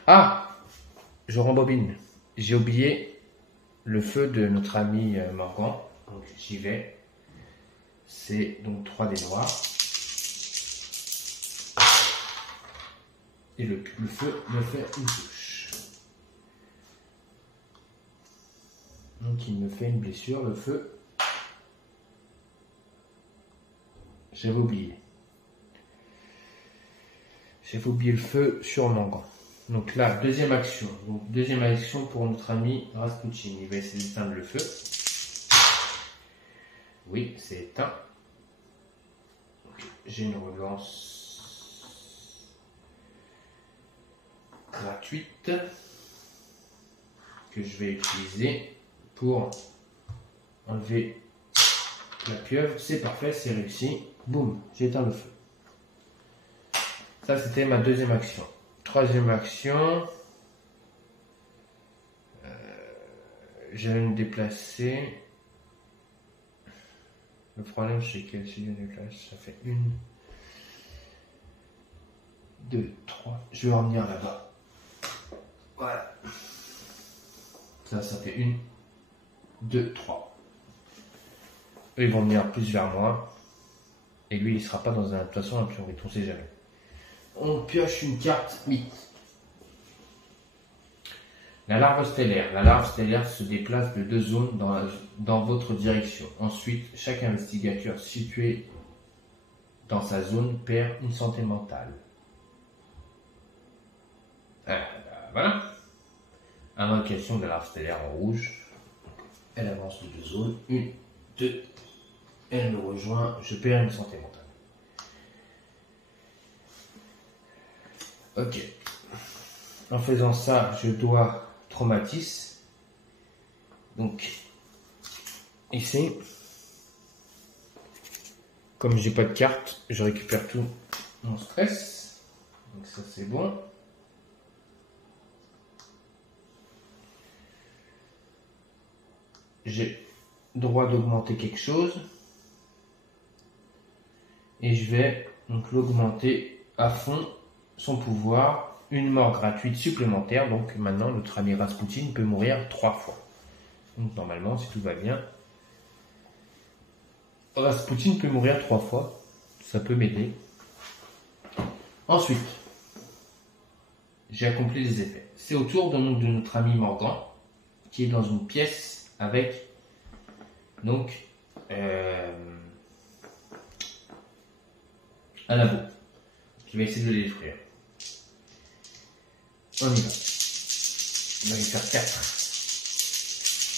Ah! Je rembobine. J'ai oublié le feu de notre ami Morgan. Donc j'y vais. C'est donc 3 dés noirs. Et le feu me fait une touche. Donc il me fait une blessure, le feu. J'avais oublié. J'avais oublié le feu sur mon gant. Donc là, deuxième action. Donc deuxième action pour notre ami Rasputin. Il va essayer d'éteindre le feu. Oui, c'est éteint. J'ai une relance gratuite que je vais utiliser pour enlever la pieuvre. C'est parfait, c'est réussi. Boum, j'ai éteint le feu. Ça, c'était ma deuxième action. Troisième action. Je vais me déplacer. Le problème, c'est que si je me déplace, ça fait 1, 2, 3. Je vais revenir là-bas. Voilà. Ça fait 1, 2, 3. Eux, ils vont venir plus vers moi. Et lui, il ne sera pas dans un... De toute façon, un pion, on ne sait jamais. On pioche une carte mythe. La larve stellaire. La larve stellaire se déplace de 2 zones dans votre direction. Ensuite, chaque investigateur situé dans sa zone perd une santé mentale. Voilà. Invocation de la larve stellaire en rouge. Elle avance de 2 zones. 1, 2. Elle me rejoint. Je perds une santé mentale. Ok. En faisant ça, je dois traumatisme. Donc, ici, comme j'ai pas de carte, je récupère tout mon stress. Donc ça c'est bon. J'ai droit d'augmenter quelque chose. Et je vais donc l'augmenter à fond son pouvoir. Une mort gratuite supplémentaire. Donc maintenant notre ami Rasputin peut mourir 3 fois. Donc normalement, si tout va bien, Rasputin peut mourir 3 fois. Ça peut m'aider. Ensuite, j'ai accompli les effets. C'est au tour de notre ami Morgan, qui est dans une pièce avec donc un labo. Qui va essayer de le détruire. On y va. On va lui faire 4.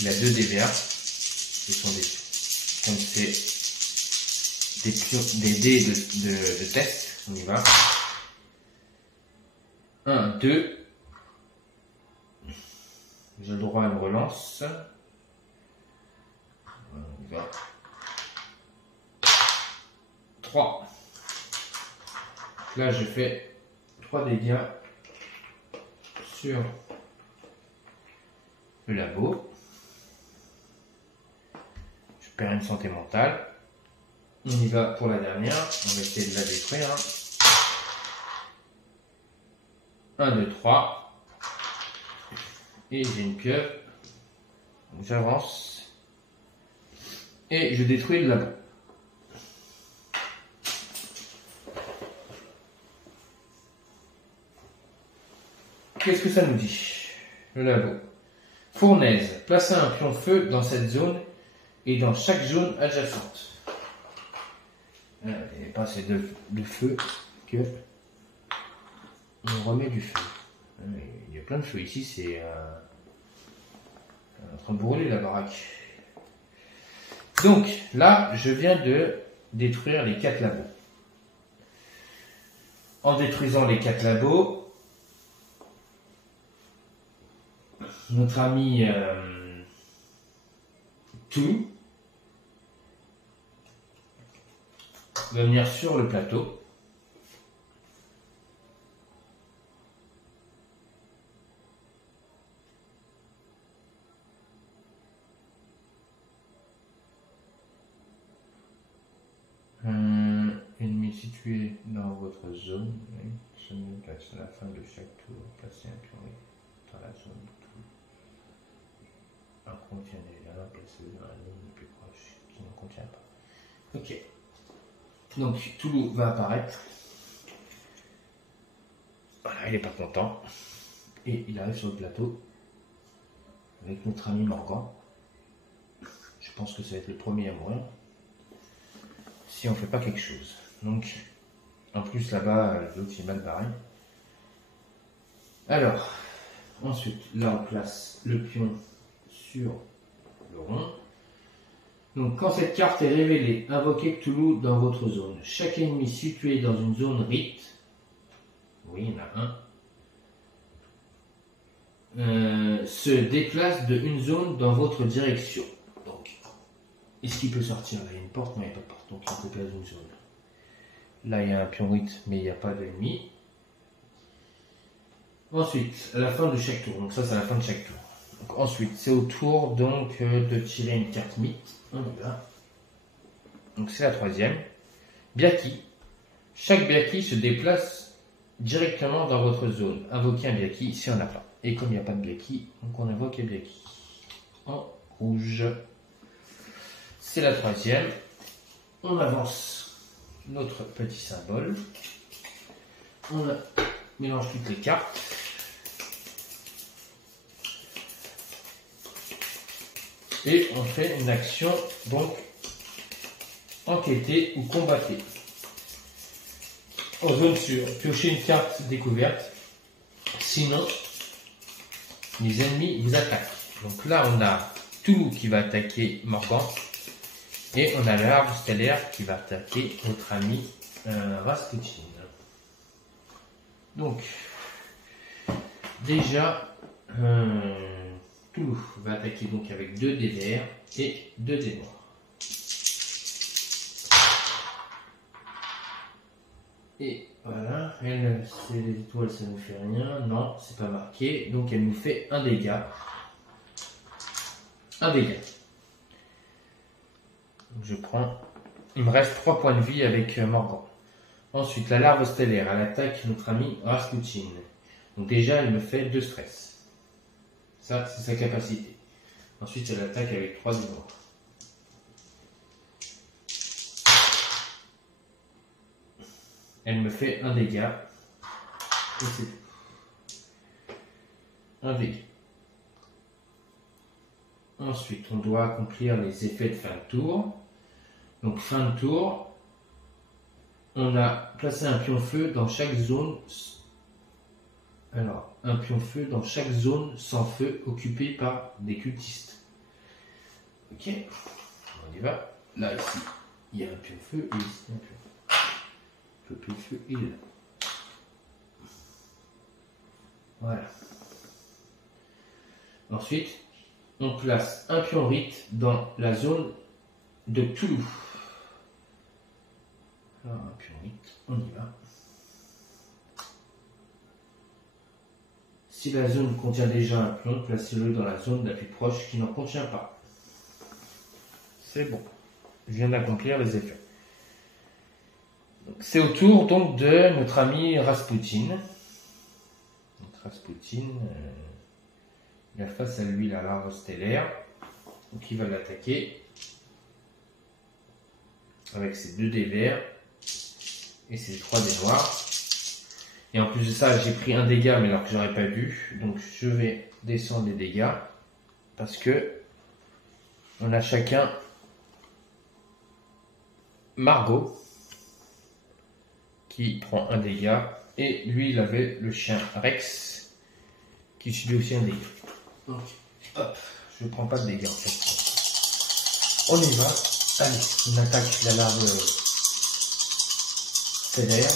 Il a 2 DBA. Ce sont comme c'est des dés de test. On y va. 1, 2. J'ai le droit à une relance. On y va. 3. Là, je fais 3 dégâts sur le labo. Je perds une santé mentale. On y va pour la dernière. On va essayer de la détruire. 1, 2, 3. Et j'ai une pieuvre. Donc j'avance. Et je détruis le labo. Qu'est-ce que ça nous dit? Le labo. Fournaise. Placez un pion feu dans cette zone et dans chaque zone adjacente. Il n'y a pas assez de feu que on remet du feu. Il y a plein de feu ici, c'est en train de brûler la baraque. Donc là, je viens de détruire les 4 labos. En détruisant les 4 labos, notre ami Tout va venir sur le plateau. Ennemi situé dans votre zone. Oui. Ce n'est pas à la fin de chaque tour. Placez un pion dans la zone. Un contient déjà placé dans la zone la plus proche qui ne contient pas. Ok. Donc Toulouse va apparaître. Voilà, il n'est pas content. Et il arrive sur le plateau avec notre ami Morgan. Je pense que ça va être le premier à mourir si on ne fait pas quelque chose. Donc, en plus là-bas, l'autre il est mal barré. Alors, ensuite, là on place le pion sur le rond. Donc, quand cette carte est révélée, invoquez Cthulhu dans votre zone. Chaque ennemi situé dans une zone rite, oui, il y en a un, se déplace de une zone dans votre direction. Donc, est-ce qu'il peut sortir? Là, il y a une porte, mais il n'y a pas de porte, donc il se déplace d'une zone. Là, il y a un pion rite, mais il n'y a pas d'ennemi. Ensuite, à la fin de chaque tour, donc ça, c'est à la fin de chaque tour. Donc, ensuite, c'est au tour donc de tirer une carte mythe. On y va. Donc, c'est la troisième. Biaki. Chaque Biaki se déplace directement dans votre zone. Invoquez un Biaki si on n'a pas. Et comme il n'y a pas de Biaki, donc on invoque un Biaki. En rouge. C'est la troisième. On avance notre petit symbole. On mélange toutes les cartes. Et on fait une action, donc, enquêter ou combattre. En zone sûre, piochez une carte découverte. Sinon, les ennemis vous attaquent. Donc là, on a Cthulhu qui va attaquer Morgan. Et on a l'arbre stellaire qui va attaquer notre ami Rasputin. Donc, déjà, Cthulhu va attaquer donc avec 2 dés verts et 2 dés noirs. Et voilà, elle, c'est les étoiles, ça ne fait rien. Non, c'est pas marqué. Donc elle nous fait un dégât. Un dégât. Donc je prends. Il me reste 3 points de vie avec Morgan. Ensuite, la larve stellaire, elle attaque notre ami Rasputin. Donc déjà, elle me fait 2 stress. Ça, c'est sa capacité. Ensuite, elle attaque avec 3 dés noirs. Elle me fait un dégât. Et c'est tout. Un dégât. Ensuite, on doit accomplir les effets de fin de tour. Donc, fin de tour, on a placé un pion feu dans chaque zone. Alors, un pion feu dans chaque zone sans feu occupée par des cultistes. Ok, on y va. Là, ici, il y a un pion feu et ici, un pion feu. Le pion feu, il est là. Voilà. Ensuite, on place un pion rite dans la zone de Cthulhu. Alors, un pion rite, on y va. Si la zone contient déjà un pion, placez-le dans la zone la plus proche qui n'en contient pas. C'est bon. Je viens d'accomplir les effets. C'est au tour donc de notre ami Rasputin. Notre Rasputin, il a face à lui la larve stellaire. Donc il va l'attaquer avec ses 2 dés verts et ses 3 dés noirs. Et en plus de ça, j'ai pris un dégât, mais alors que j'aurais pas dû. Donc je vais descendre les dégâts parce que on a chacun Margot qui prend un dégât et lui il avait le chien Rex qui subit aussi un dégât. Donc hop, je ne prends pas de dégâts en fait. On y va. Allez, on attaque la larve stellaire.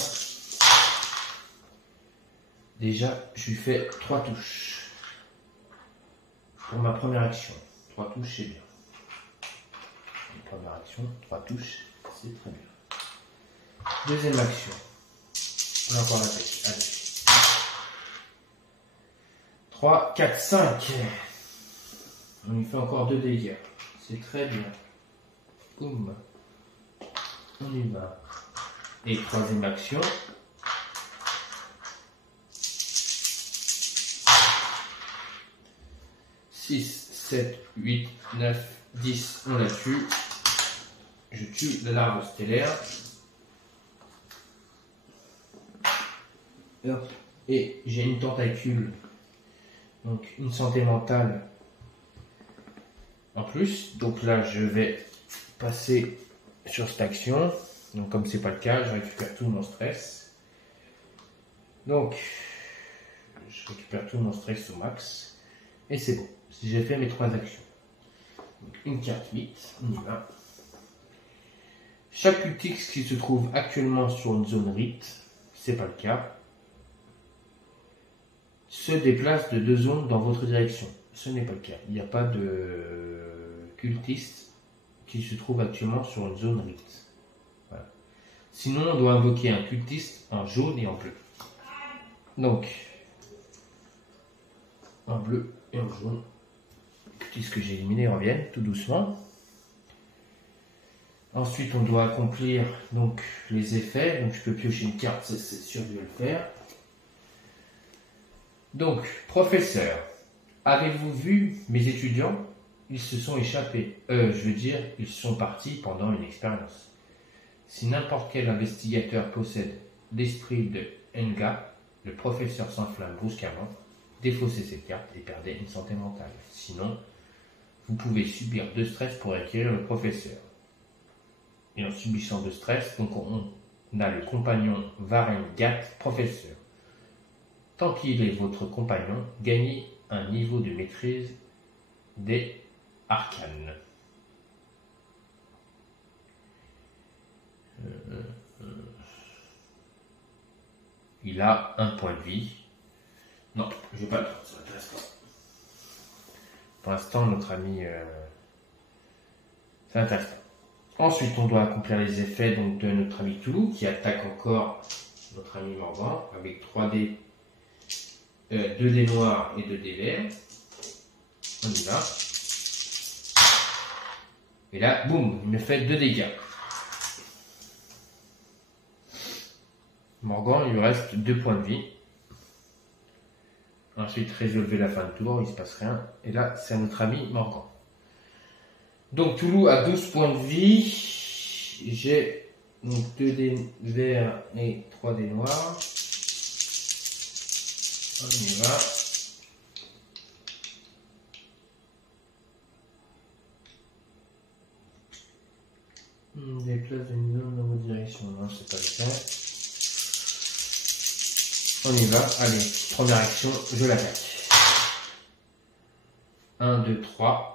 Déjà, je lui fais 3 touches. Pour ma première action. 3 touches, c'est bien. Première action, 3 touches, c'est très bien. Deuxième action. On a encore l'attaque. Allez. 3, 4, 5. On lui fait encore 2 dégâts. C'est très bien. Boum. On y va. Et troisième action. 6, 7, 8, 9, 10, on la tue. Je tue la larve stellaire. Et hop, et j'ai une tentacule, donc une santé mentale en plus. Donc là, je vais passer sur cette action. Donc comme c'est pas le cas, je récupère tout mon stress. Donc, je récupère tout mon stress au max. Et c'est bon. Si j'ai fait mes 3 actions. Donc, une carte 8, on y va. Chaque cultiste qui se trouve actuellement sur une zone rite, c'est pas le cas, se déplace de 2 zones dans votre direction. Ce n'est pas le cas. Il n'y a pas de cultiste qui se trouve actuellement sur une zone rite. Voilà. Sinon, on doit invoquer un cultiste en jaune et en bleu. Donc, en bleu et en jaune. Les cultistes que j'ai éliminés reviennent tout doucement. Ensuite, on doit accomplir donc les effets. Donc, je peux piocher une carte, c'est sûr que je vais le faire. Donc, professeur, avez-vous vu mes étudiants? Ils se sont échappés. Ils sont partis pendant une expérience. Si n'importe quel investigateur possède l'esprit de Nga, le professeur s'enflamme brusquement, défaussez cette carte et perdez une santé mentale. Sinon, vous pouvez subir 2 stress pour acquérir le professeur. Et en subissant 2 stress, donc on a le compagnon Varengat professeur. Tant qu'il est votre compagnon, gagnez un niveau de maîtrise des arcanes. Il a 1 point de vie. Non, je vais pas le prendre, ça m'intéresse pas. Pour l'instant, notre ami, ça m'intéresse pas. Ensuite, on doit accomplir les effets donc, de notre ami Toulouse qui attaque encore notre ami Morgan avec 3 dés, 2 dés noirs et 2 dés verts. On y va. Et là, boum, il me fait 2 dégâts. Morgan, il lui reste 2 points de vie. Ensuite, résolvez la fin de tour, il ne se passe rien. Et là, c'est notre ami Morgan. Donc, Toulouse a 12 points de vie. J'ai donc 2 dés verts et 3 dés noirs. On y va. Déplace une zone dans votre direction. Non, c'est pas le cas. On y va. Allez, première action, je l'attaque. 1, 2, 3.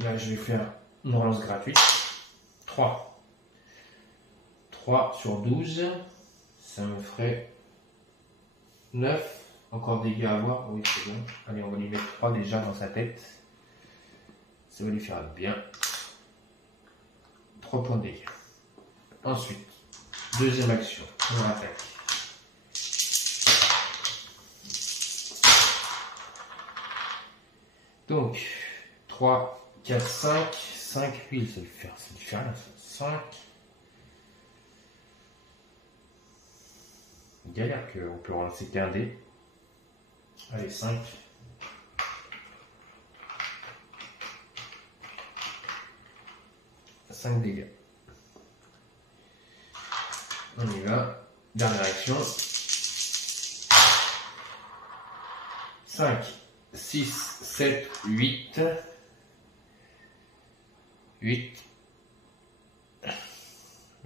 Là, je vais faire une relance gratuite. 3. 3 sur 12. Ça me ferait 9. Encore des dégâts à avoir. Oui, c'est bon. Allez, on va lui mettre 3 déjà dans sa tête. Ça va lui faire bien. 3 points de dégâts. Ensuite, deuxième action. On attaque. Donc, 3, 4, 5. 5, 8, ça lui fait rien. 5. Galère qu'on peut relancer qu'un dé. Allez, 5. 5 dégâts. On y va. Dernière action. 5, 6, 7, 8. 8.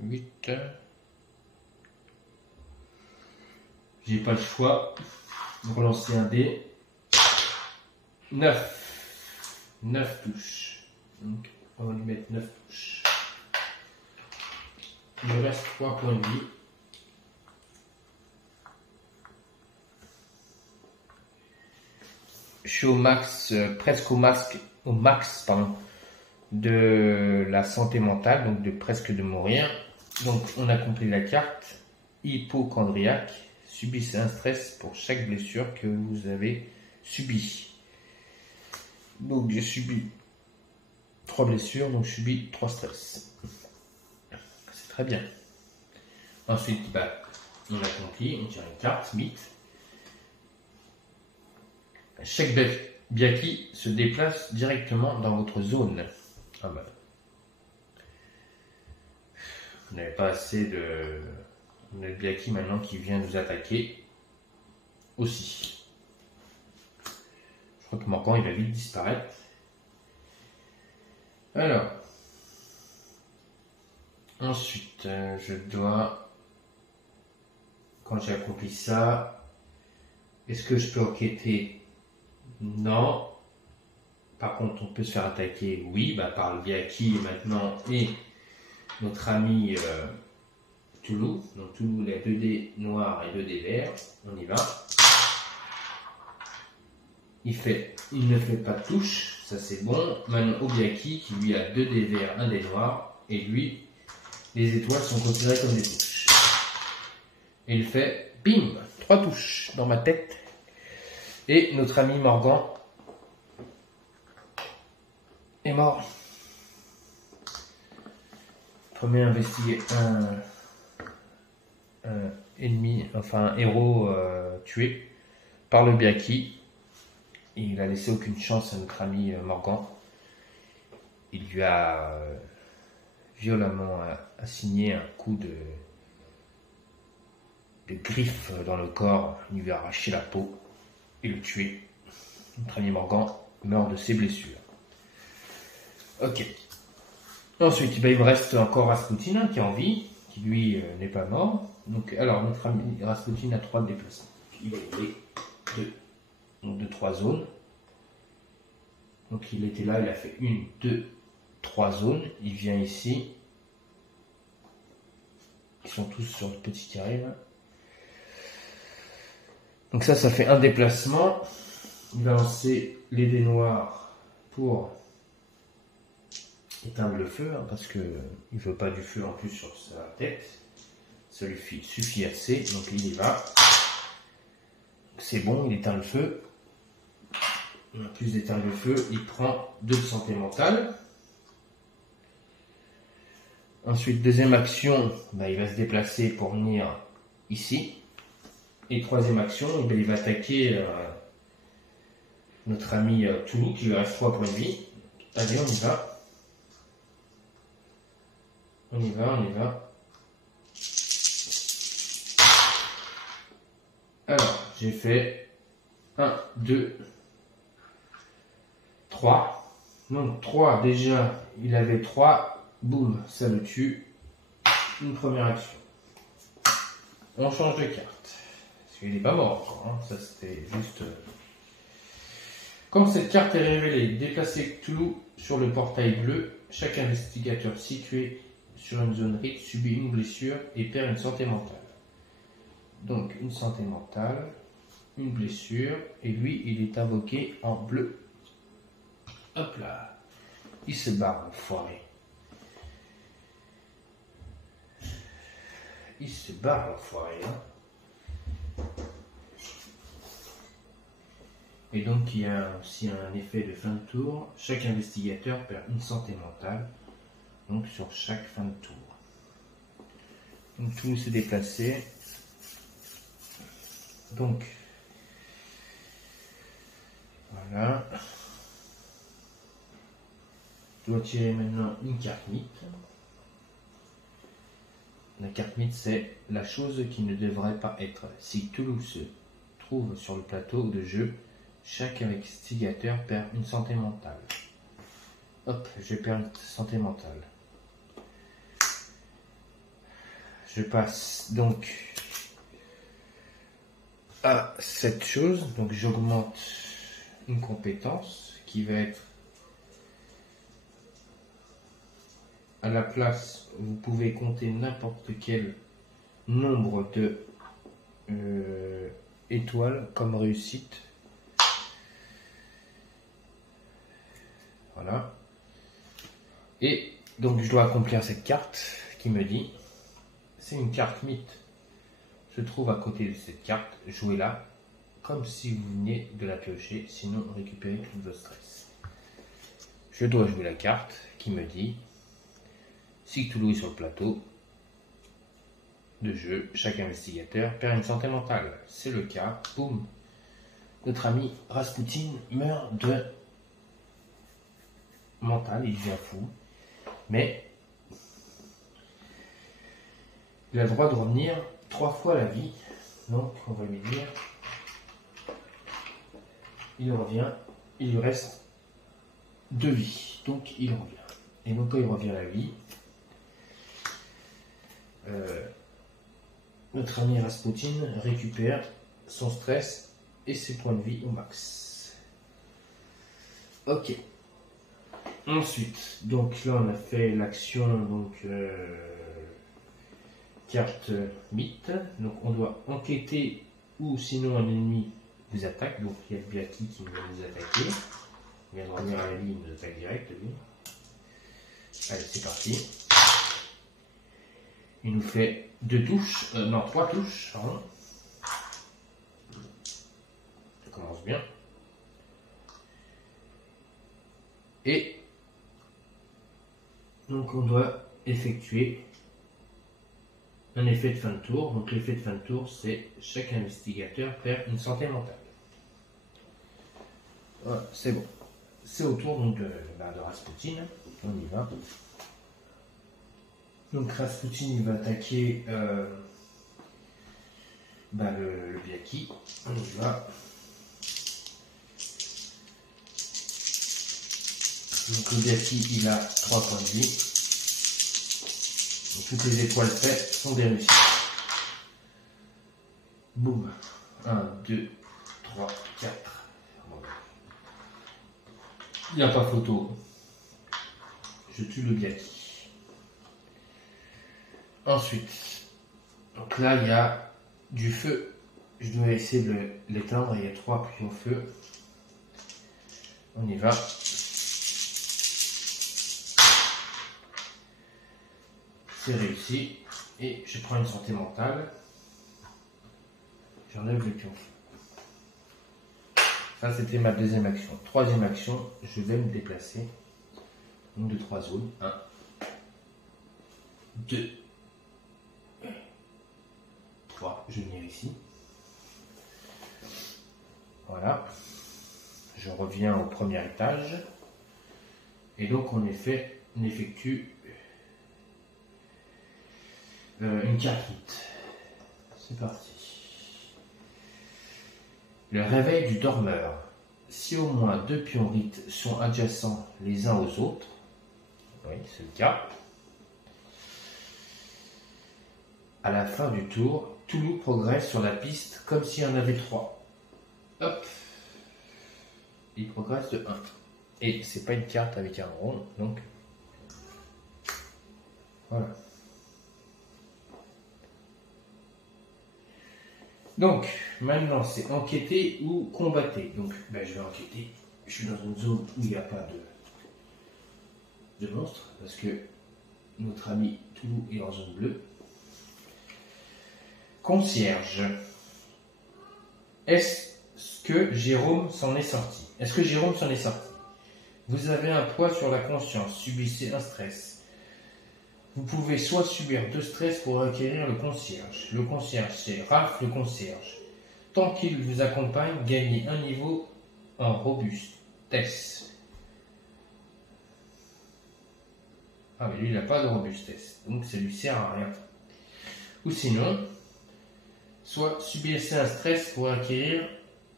8. J'ai pas le choix. Relancer un dé. 9. 9 touches. Donc, on va lui mettre 9 touches. Il me reste 3 points de vie. Je suis au max, presque au max de la santé mentale, donc de presque de mourir. Donc on a compris la carte. Hypochondriaque. Subissez un stress pour chaque blessure que vous avez subie. Donc j'ai subi 3 blessures, donc je subis 3 stress. C'est très bien. Ensuite, on accomplit, on tire une carte, mythe. Chaque Biaki se déplace directement dans votre zone. On n'avait pas assez de notre Biaki maintenant qui vient nous attaquer aussi. Je crois que Morgan il va vite disparaître. Alors, ensuite, je dois, quand j'ai accompli ça, est-ce que je peux enquêter? Non. Par contre, on peut se faire attaquer, oui, par le Biaki maintenant et notre ami Toulouse. Donc Toulouse, il a 2 dés noirs et 2 dés verts. On y va. Il ne fait pas de touche, ça c'est bon. Maintenant Obiaki qui lui a 2 dés verts, 1 dé noir, et lui, les étoiles sont considérées comme des touches. Et il fait bim, 3 touches dans ma tête. Et notre ami Morgan est mort. Premier investigué un ennemi, enfin un héros tué par le Biaki. Et il a laissé aucune chance à notre ami Morgan. Il lui a violemment assigné un coup de griffe dans le corps. Il lui a arraché la peau et le tué. Notre ami Morgan meurt de ses blessures. Ok. Ensuite, il me reste encore Rasputin qui est en vie, qui lui n'est pas mort. Donc, alors, notre ami Rasputin a 3 déplacements. Il va y aller de 3 zones. Donc il était là, il a fait 1, 2, 3 zones. Il vient ici. Ils sont tous sur le petit carré là. Donc ça fait un déplacement. Il va lancer les dés noirs pour éteindre le feu, parce que il veut pas du feu en plus sur sa tête. Ça lui suffit assez. Donc il y va. C'est bon, il éteint le feu. En plus d'éteindre le feu, il prend 2 de santé mentale. Ensuite, deuxième action, il va se déplacer pour venir ici. Et troisième action, il va attaquer notre ami Toulouse qui lui reste 3 points de vie. Allez, on y va. On y va, on y va. Alors, j'ai fait 1, 2, 3. Donc 3 déjà, il avait 3. Boum, ça le tue. Une première action. On change de carte. Parce qu'il n'est pas mort encore. Hein. Ça c'était juste... Comme cette carte est révélée, déplacez Cthulhu sur le portail bleu. Chaque investigateur situé sur une zone rite subit une blessure et perd une santé mentale. Donc une santé mentale, une blessure, et lui il est invoqué en bleu. Hop là. Il se barre, l'enfoiré. Il se barre, l'enfoiré. Hein. Et donc il y a aussi un effet de fin de tour. Chaque investigateur perd une santé mentale. Donc sur chaque fin de tour. Donc tout s'est déplacé. Donc voilà. Je dois tirer maintenant une carte mythe. La carte mythe, c'est la chose qui ne devrait pas être. Si Toulouse se trouve sur le plateau de jeu, chaque investigateur perd une santé mentale. Hop, je perds une santé mentale. Je passe donc à cette chose. Donc j'augmente une compétence qui va être à la place, vous pouvez compter n'importe quel nombre de étoiles comme réussite. Voilà. Et donc je dois accomplir cette carte qui me dit, c'est une carte mythe, se trouve à côté de cette carte, jouez-la comme si vous veniez de la piocher, sinon récupérez tout votre stress. Je dois jouer la carte qui me dit, si Cthulhu est sur le plateau de jeu, chaque investigateur perd une santé mentale. C'est le cas. Boum. Notre ami Rasputin meurt de mental, il devient fou. Mais il a le droit de revenir 3 fois la vie. Donc on va lui dire, il revient, il lui reste 2 vies. Donc il revient. Et donc quand il revient à la vie, notre ami Rasputin récupère son stress et ses points de vie au max. Ok. Ensuite, donc là on a fait l'action, donc carte mythe. Donc on doit enquêter ou sinon un ennemi vous attaque. Donc il y a le Biaki qui vient nous attaquer. Il vient de revenir à la vie, il nous attaque direct lui. Allez, c'est parti. Il nous fait 2 touches, non 3 touches, pardon. Ça commence bien. Et donc on doit effectuer un effet de fin de tour. Donc l'effet de fin de tour, c'est chaque investigateur perd une santé mentale. Voilà, c'est bon. C'est au tour donc, de Rasputin. On y va. Donc Rasputin il va attaquer le Biaki. On y va. Donc le Biaki il a 3 points de vie. Donc, toutes les étoiles faites sont des réussites. Boum. 1, 2, 3, 4. Il n'y a pas photo. Je tue le Biaki. Ensuite, donc là il y a du feu. Je dois essayer de l'éteindre. Il y a 3 puits au feu. On y va. C'est réussi. Et je prends une santé mentale. J'enlève le pion. Ça c'était ma deuxième action. Troisième action, je vais me déplacer. Donc de 3 zones. 1, 2, 3. Je viens ici. Voilà. Je reviens au premier étage. Et donc on effectue une carte mythe. C'est parti. Le réveil du dormeur. Si au moins 2 pions rites sont adjacents les uns aux autres, oui, c'est le cas. À la fin du tour, Toulouse progresse sur la piste comme s'il y en avait 3. Hop. Il progresse de 1. Et c'est pas une carte avec un rond, donc voilà. Donc, maintenant, c'est enquêter ou combattre. Donc, je vais enquêter. Je suis dans une zone où il n'y a pas de monstres, parce que notre ami Toulouse est en zone bleue. Concierge. Est-ce que Jérôme s'en est sorti? Vous avez un poids sur la conscience. Subissez un stress. Vous pouvez soit subir 2 stress pour acquérir le concierge. Le concierge, c'est Raph le concierge. Tant qu'il vous accompagne, gagnez un niveau en robustesse. Ah mais lui il n'a pas de robustesse, donc ça lui sert à rien. Ou sinon, soit subissez un stress pour acquérir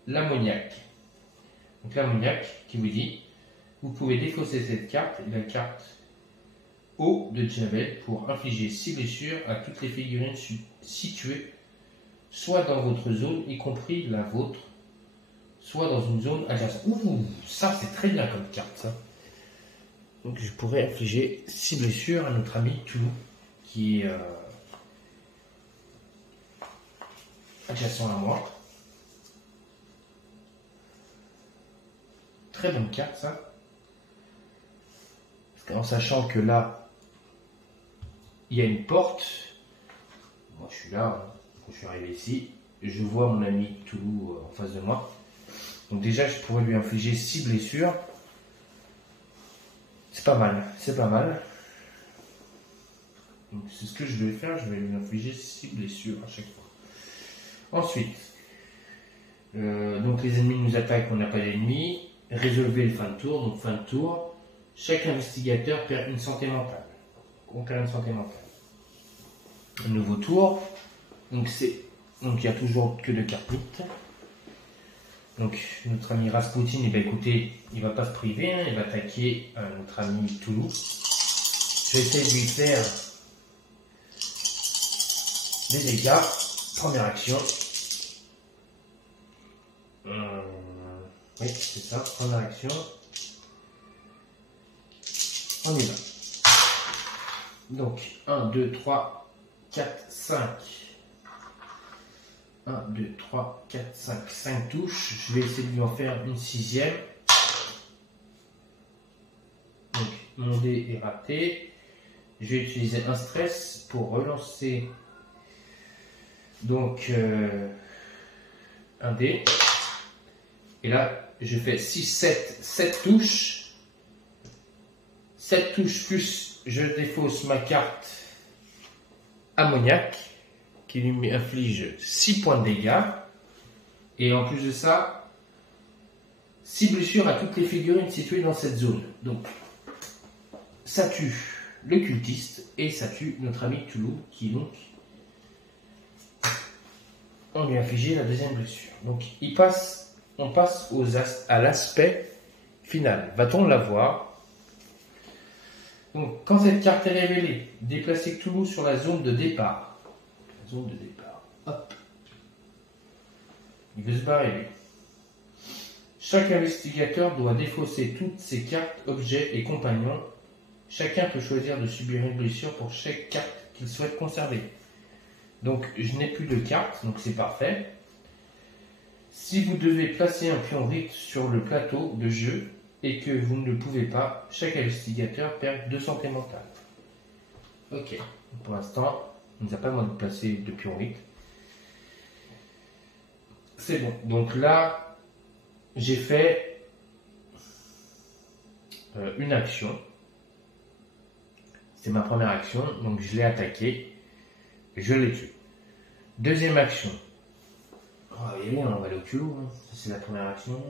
l'ammoniaque. Donc l'ammoniaque qui vous dit, vous pouvez défausser cette carte, la carte Eau de Javel, pour infliger 6 blessures à toutes les figurines situées soit dans votre zone, y compris la vôtre, soit dans une zone adjacente. Ouh, ça c'est très bien comme carte ça. Donc je pourrais infliger 6 blessures à notre ami Toulouse qui est adjacent à moi. Très bonne carte ça. En sachant que là, il y a une porte. Moi je suis là, quand je suis arrivé ici, je vois mon ami Toulouse en face de moi. Donc déjà je pourrais lui infliger 6 blessures. C'est pas mal, c'est pas mal. Donc c'est ce que je vais faire, je vais lui infliger 6 blessures à chaque fois. Ensuite, donc les ennemis nous attaquent, on n'a pas d'ennemis. Résolvez le fin de tour, donc fin de tour. Chaque investigateur perd une santé mentale. On perd une santé mentale. un nouveau tour. Donc il n'y a toujours que 2 cartes mythes. Donc notre ami Rasputin, eh bien, écoutez, il va pas se priver, hein, il va attaquer notre ami Toulouse. Je vais essayer de lui faire des dégâts. Première action. Oui, c'est ça, première action. On y va. Donc 1, 2, 3, 4, 5. 1, 2, 3, 4, 5. 5 touches. Je vais essayer de lui en faire une 6e. Donc mon dé est raté. Je vais utiliser un stress pour relancer donc un dé. Et là, je fais 6, 7 touches. 7 touches plus je défausse ma carte ammoniaque qui lui inflige 6 points de dégâts. Et en plus de ça, 6 blessures à toutes les figurines situées dans cette zone. Donc, ça tue le cultiste et ça tue notre ami Toulouse qui donc, on lui a infligé la 2e blessure. Donc, on passe à l'aspect final. Va-t-on l'avoir? Donc, quand cette carte est révélée, déplacez Toulouse sur la zone de départ. La zone de départ. Hop. Il veut se barrer, lui. Chaque investigateur doit défausser toutes ses cartes, objets et compagnons. Chacun peut choisir de subir une blessure pour chaque carte qu'il souhaite conserver. Donc, je n'ai plus de cartes, donc c'est parfait. Si vous devez placer un pion rite sur le plateau de jeu et que vous ne le pouvez pas, chaque investigateur perd 2 santé mentale. Ok, pour l'instant, on ne nous a pas demandé de placer de pion rite. C'est bon. Donc là, j'ai fait une action. C'est ma première action, donc je l'ai attaqué. Je l'ai tué. Deuxième action. Oh, oui, on va aller au culot. Hein. C'est la première action.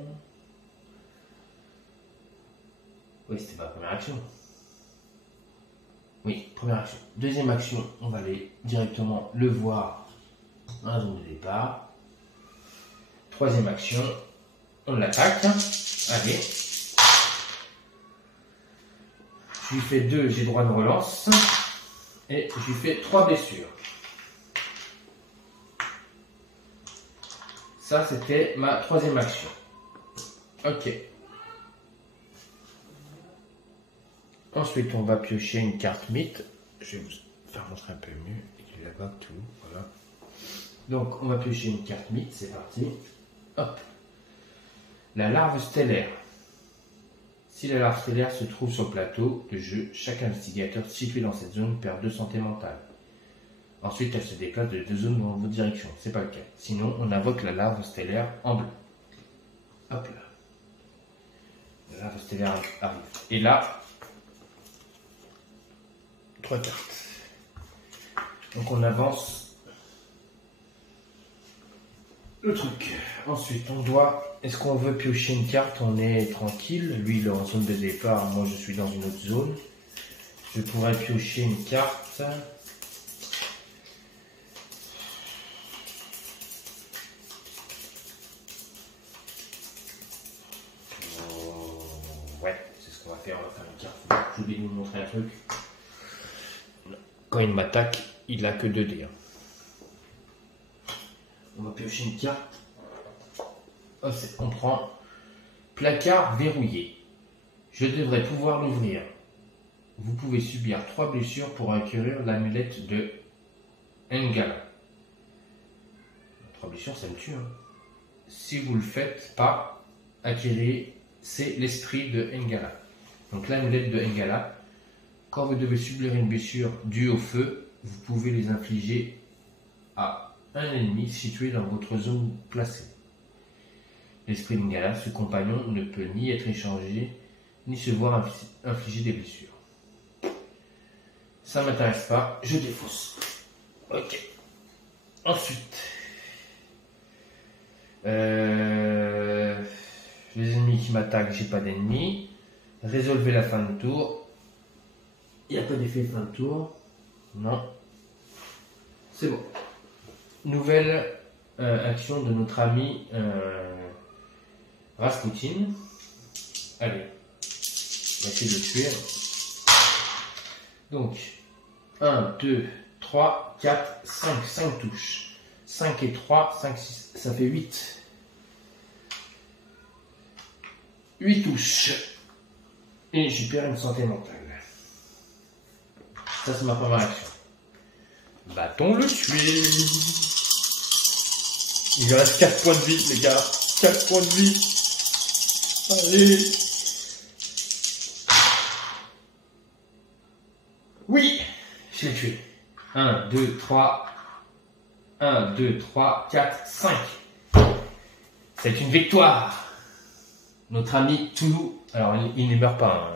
Oui, c'était pas la première action. Oui, première action. Deuxième action, on va aller directement le voir dans la zone de départ. Troisième action, on l'attaque. Allez. Je lui fais 2, j'ai droit de relance. Et je lui fais 3 blessures. Ça, c'était ma 3e action. Ok. Ensuite, on va piocher une carte mythe. Je vais vous faire montrer un peu mieux. Il est là-bas, tout. Voilà. Donc, on va piocher une carte mythe. C'est parti. Hop. La larve stellaire. Si la larve stellaire se trouve sur le plateau de jeu, chaque investigateur situé dans cette zone perd 2 santé mentale. Ensuite, elle se déplace de 2 zones dans votre direction. C'est pas le cas. Sinon, on invoque la larve stellaire en bleu. Hop là. La larve stellaire arrive. Et là, 3 cartes. Donc on avance le truc. Ensuite, on doit... Est-ce qu'on veut piocher une carte? On est tranquille. Lui, il est en zone de départ. Moi, je suis dans une autre zone. Je pourrais piocher une carte. Ouais, c'est ce qu'on va faire. On va faire une carte. Je voulais vous montrer un truc. Quand il m'attaque, il n'a que 2 dés. On va piocher une carte. On prend placard verrouillé. Je devrais pouvoir l'ouvrir. Vous pouvez subir 3 blessures pour acquérir l'amulette de Engala. 3 blessures, ça me tue. Hein. Si vous le faites pas, acquérez, c'est l'esprit de Engala. Donc l'amulette de Engala. Quand vous devez subir une blessure due au feu, vous pouvez les infliger à un ennemi situé dans votre zone placée. L'esprit d'Ingala, ce compagnon, ne peut ni être échangé, ni se voir infliger des blessures. Ça ne m'intéresse pas, je défausse. Ok. Ensuite, les ennemis qui m'attaquent, j'ai pas d'ennemis. Résolvez la fin de tour. Il n'y a pas d'effet fin de tour. Non. C'est bon. Nouvelle action de notre ami Rasputin. Allez, on va essayer de le tuer. Donc, 1, 2, 3, 4, 5. 5 touches. 5 et 3, 5, 6. Ça fait 8. 8 touches. Et je perds une santé mentale. Ça, c'est ma première action. Va-t-on le tuer? Il lui reste 4 points de vie, les gars. 4 points de vie. Allez. Oui, je l'ai tué. 1, 2, 3. 1, 2, 3, 4, 5. C'est une victoire. Notre ami Toulouse, alors il ne meurt pas,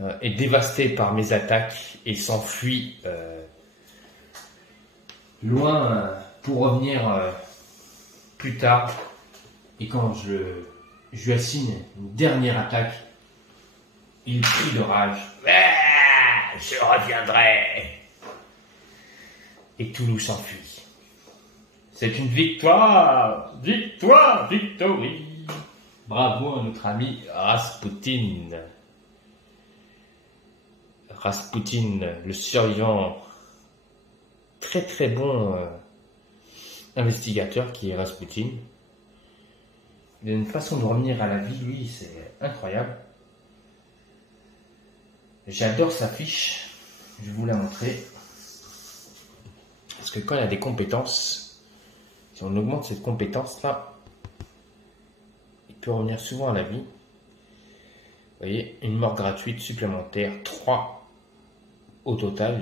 hein, est dévasté par mes attaques et s'enfuit loin pour revenir plus tard. Et quand je lui assigne une dernière attaque, il crie de rage. Ah, je reviendrai. Et Toulouse s'enfuit. C'est une victoire. Victoire, victory. Bravo à notre ami Rasputin. Rasputin, le survivant, très très bon investigateur qui est Rasputin. Il a une façon de revenir à la vie, lui, c'est incroyable. J'adore sa fiche, je vais vous la montrer. Parce que quand il y a des compétences, si on augmente cette compétence-là, il peut revenir souvent à la vie. Vous voyez, une mort gratuite supplémentaire, 3 au total,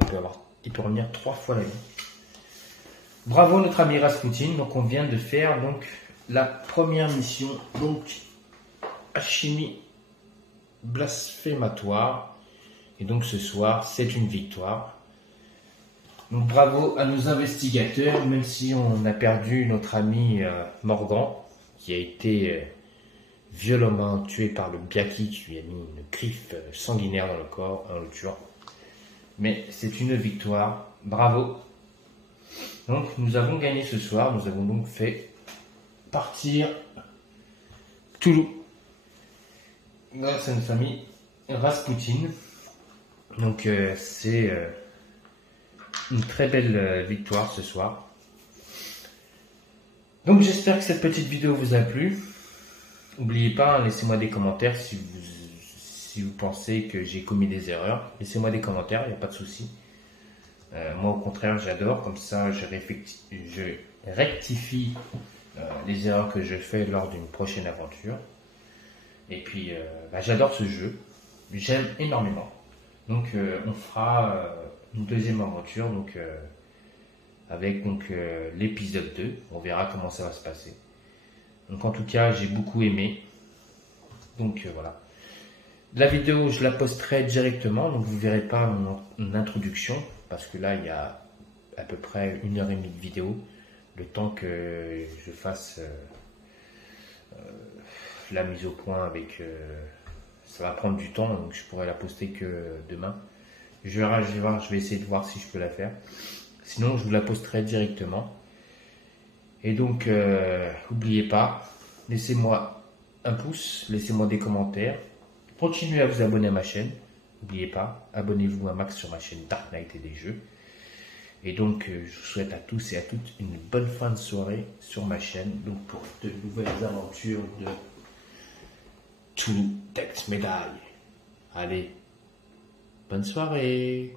il peut revenir 3 fois la vie. Bravo notre ami Rasputin. Donc on vient de faire donc la première mission, donc alchimie blasphématoire. Et donc ce soir, c'est une victoire. Donc bravo à nos investigateurs, même si on a perdu notre ami Morgan, qui a été violemment tué par le Biaki qui lui a mis une griffe sanguinaire dans le corps en le tuant. Mais c'est une victoire, bravo. Donc nous avons gagné ce soir, nous avons donc fait partir Toulouse grâce à notre ami Rasputin. Donc c'est une très belle victoire ce soir. Donc j'espère que cette petite vidéo vous a plu. N'oubliez pas, laissez-moi des commentaires si vous pensez que j'ai commis des erreurs. Laissez-moi des commentaires, il n'y a pas de souci. Moi au contraire j'adore, comme ça je rectifie les erreurs que je fais lors d'une prochaine aventure. Et puis j'adore ce jeu, j'aime énormément. Donc on fera une deuxième aventure donc, avec l'épisode 2, on verra comment ça va se passer. Donc en tout cas j'ai beaucoup aimé. Donc voilà. La vidéo je la posterai directement, donc vous ne verrez pas mon introduction, parce que là il y a à peu près 1h30 de vidéo, le temps que je fasse la mise au point avec... ça va prendre du temps, donc je pourrai la poster que demain. Je vais essayer de voir si je peux la faire. Sinon je vous la posterai directement. Et donc n'oubliez pas, laissez-moi un pouce, laissez-moi des commentaires. Continuez à vous abonner à ma chaîne. N'oubliez pas, abonnez-vous à Max sur ma chaîne Dark Knight et des jeux. Et donc, je vous souhaite à tous et à toutes une bonne fin de soirée sur ma chaîne. Donc, pour de nouvelles aventures de Toulouse Tech Médaille. Allez, bonne soirée.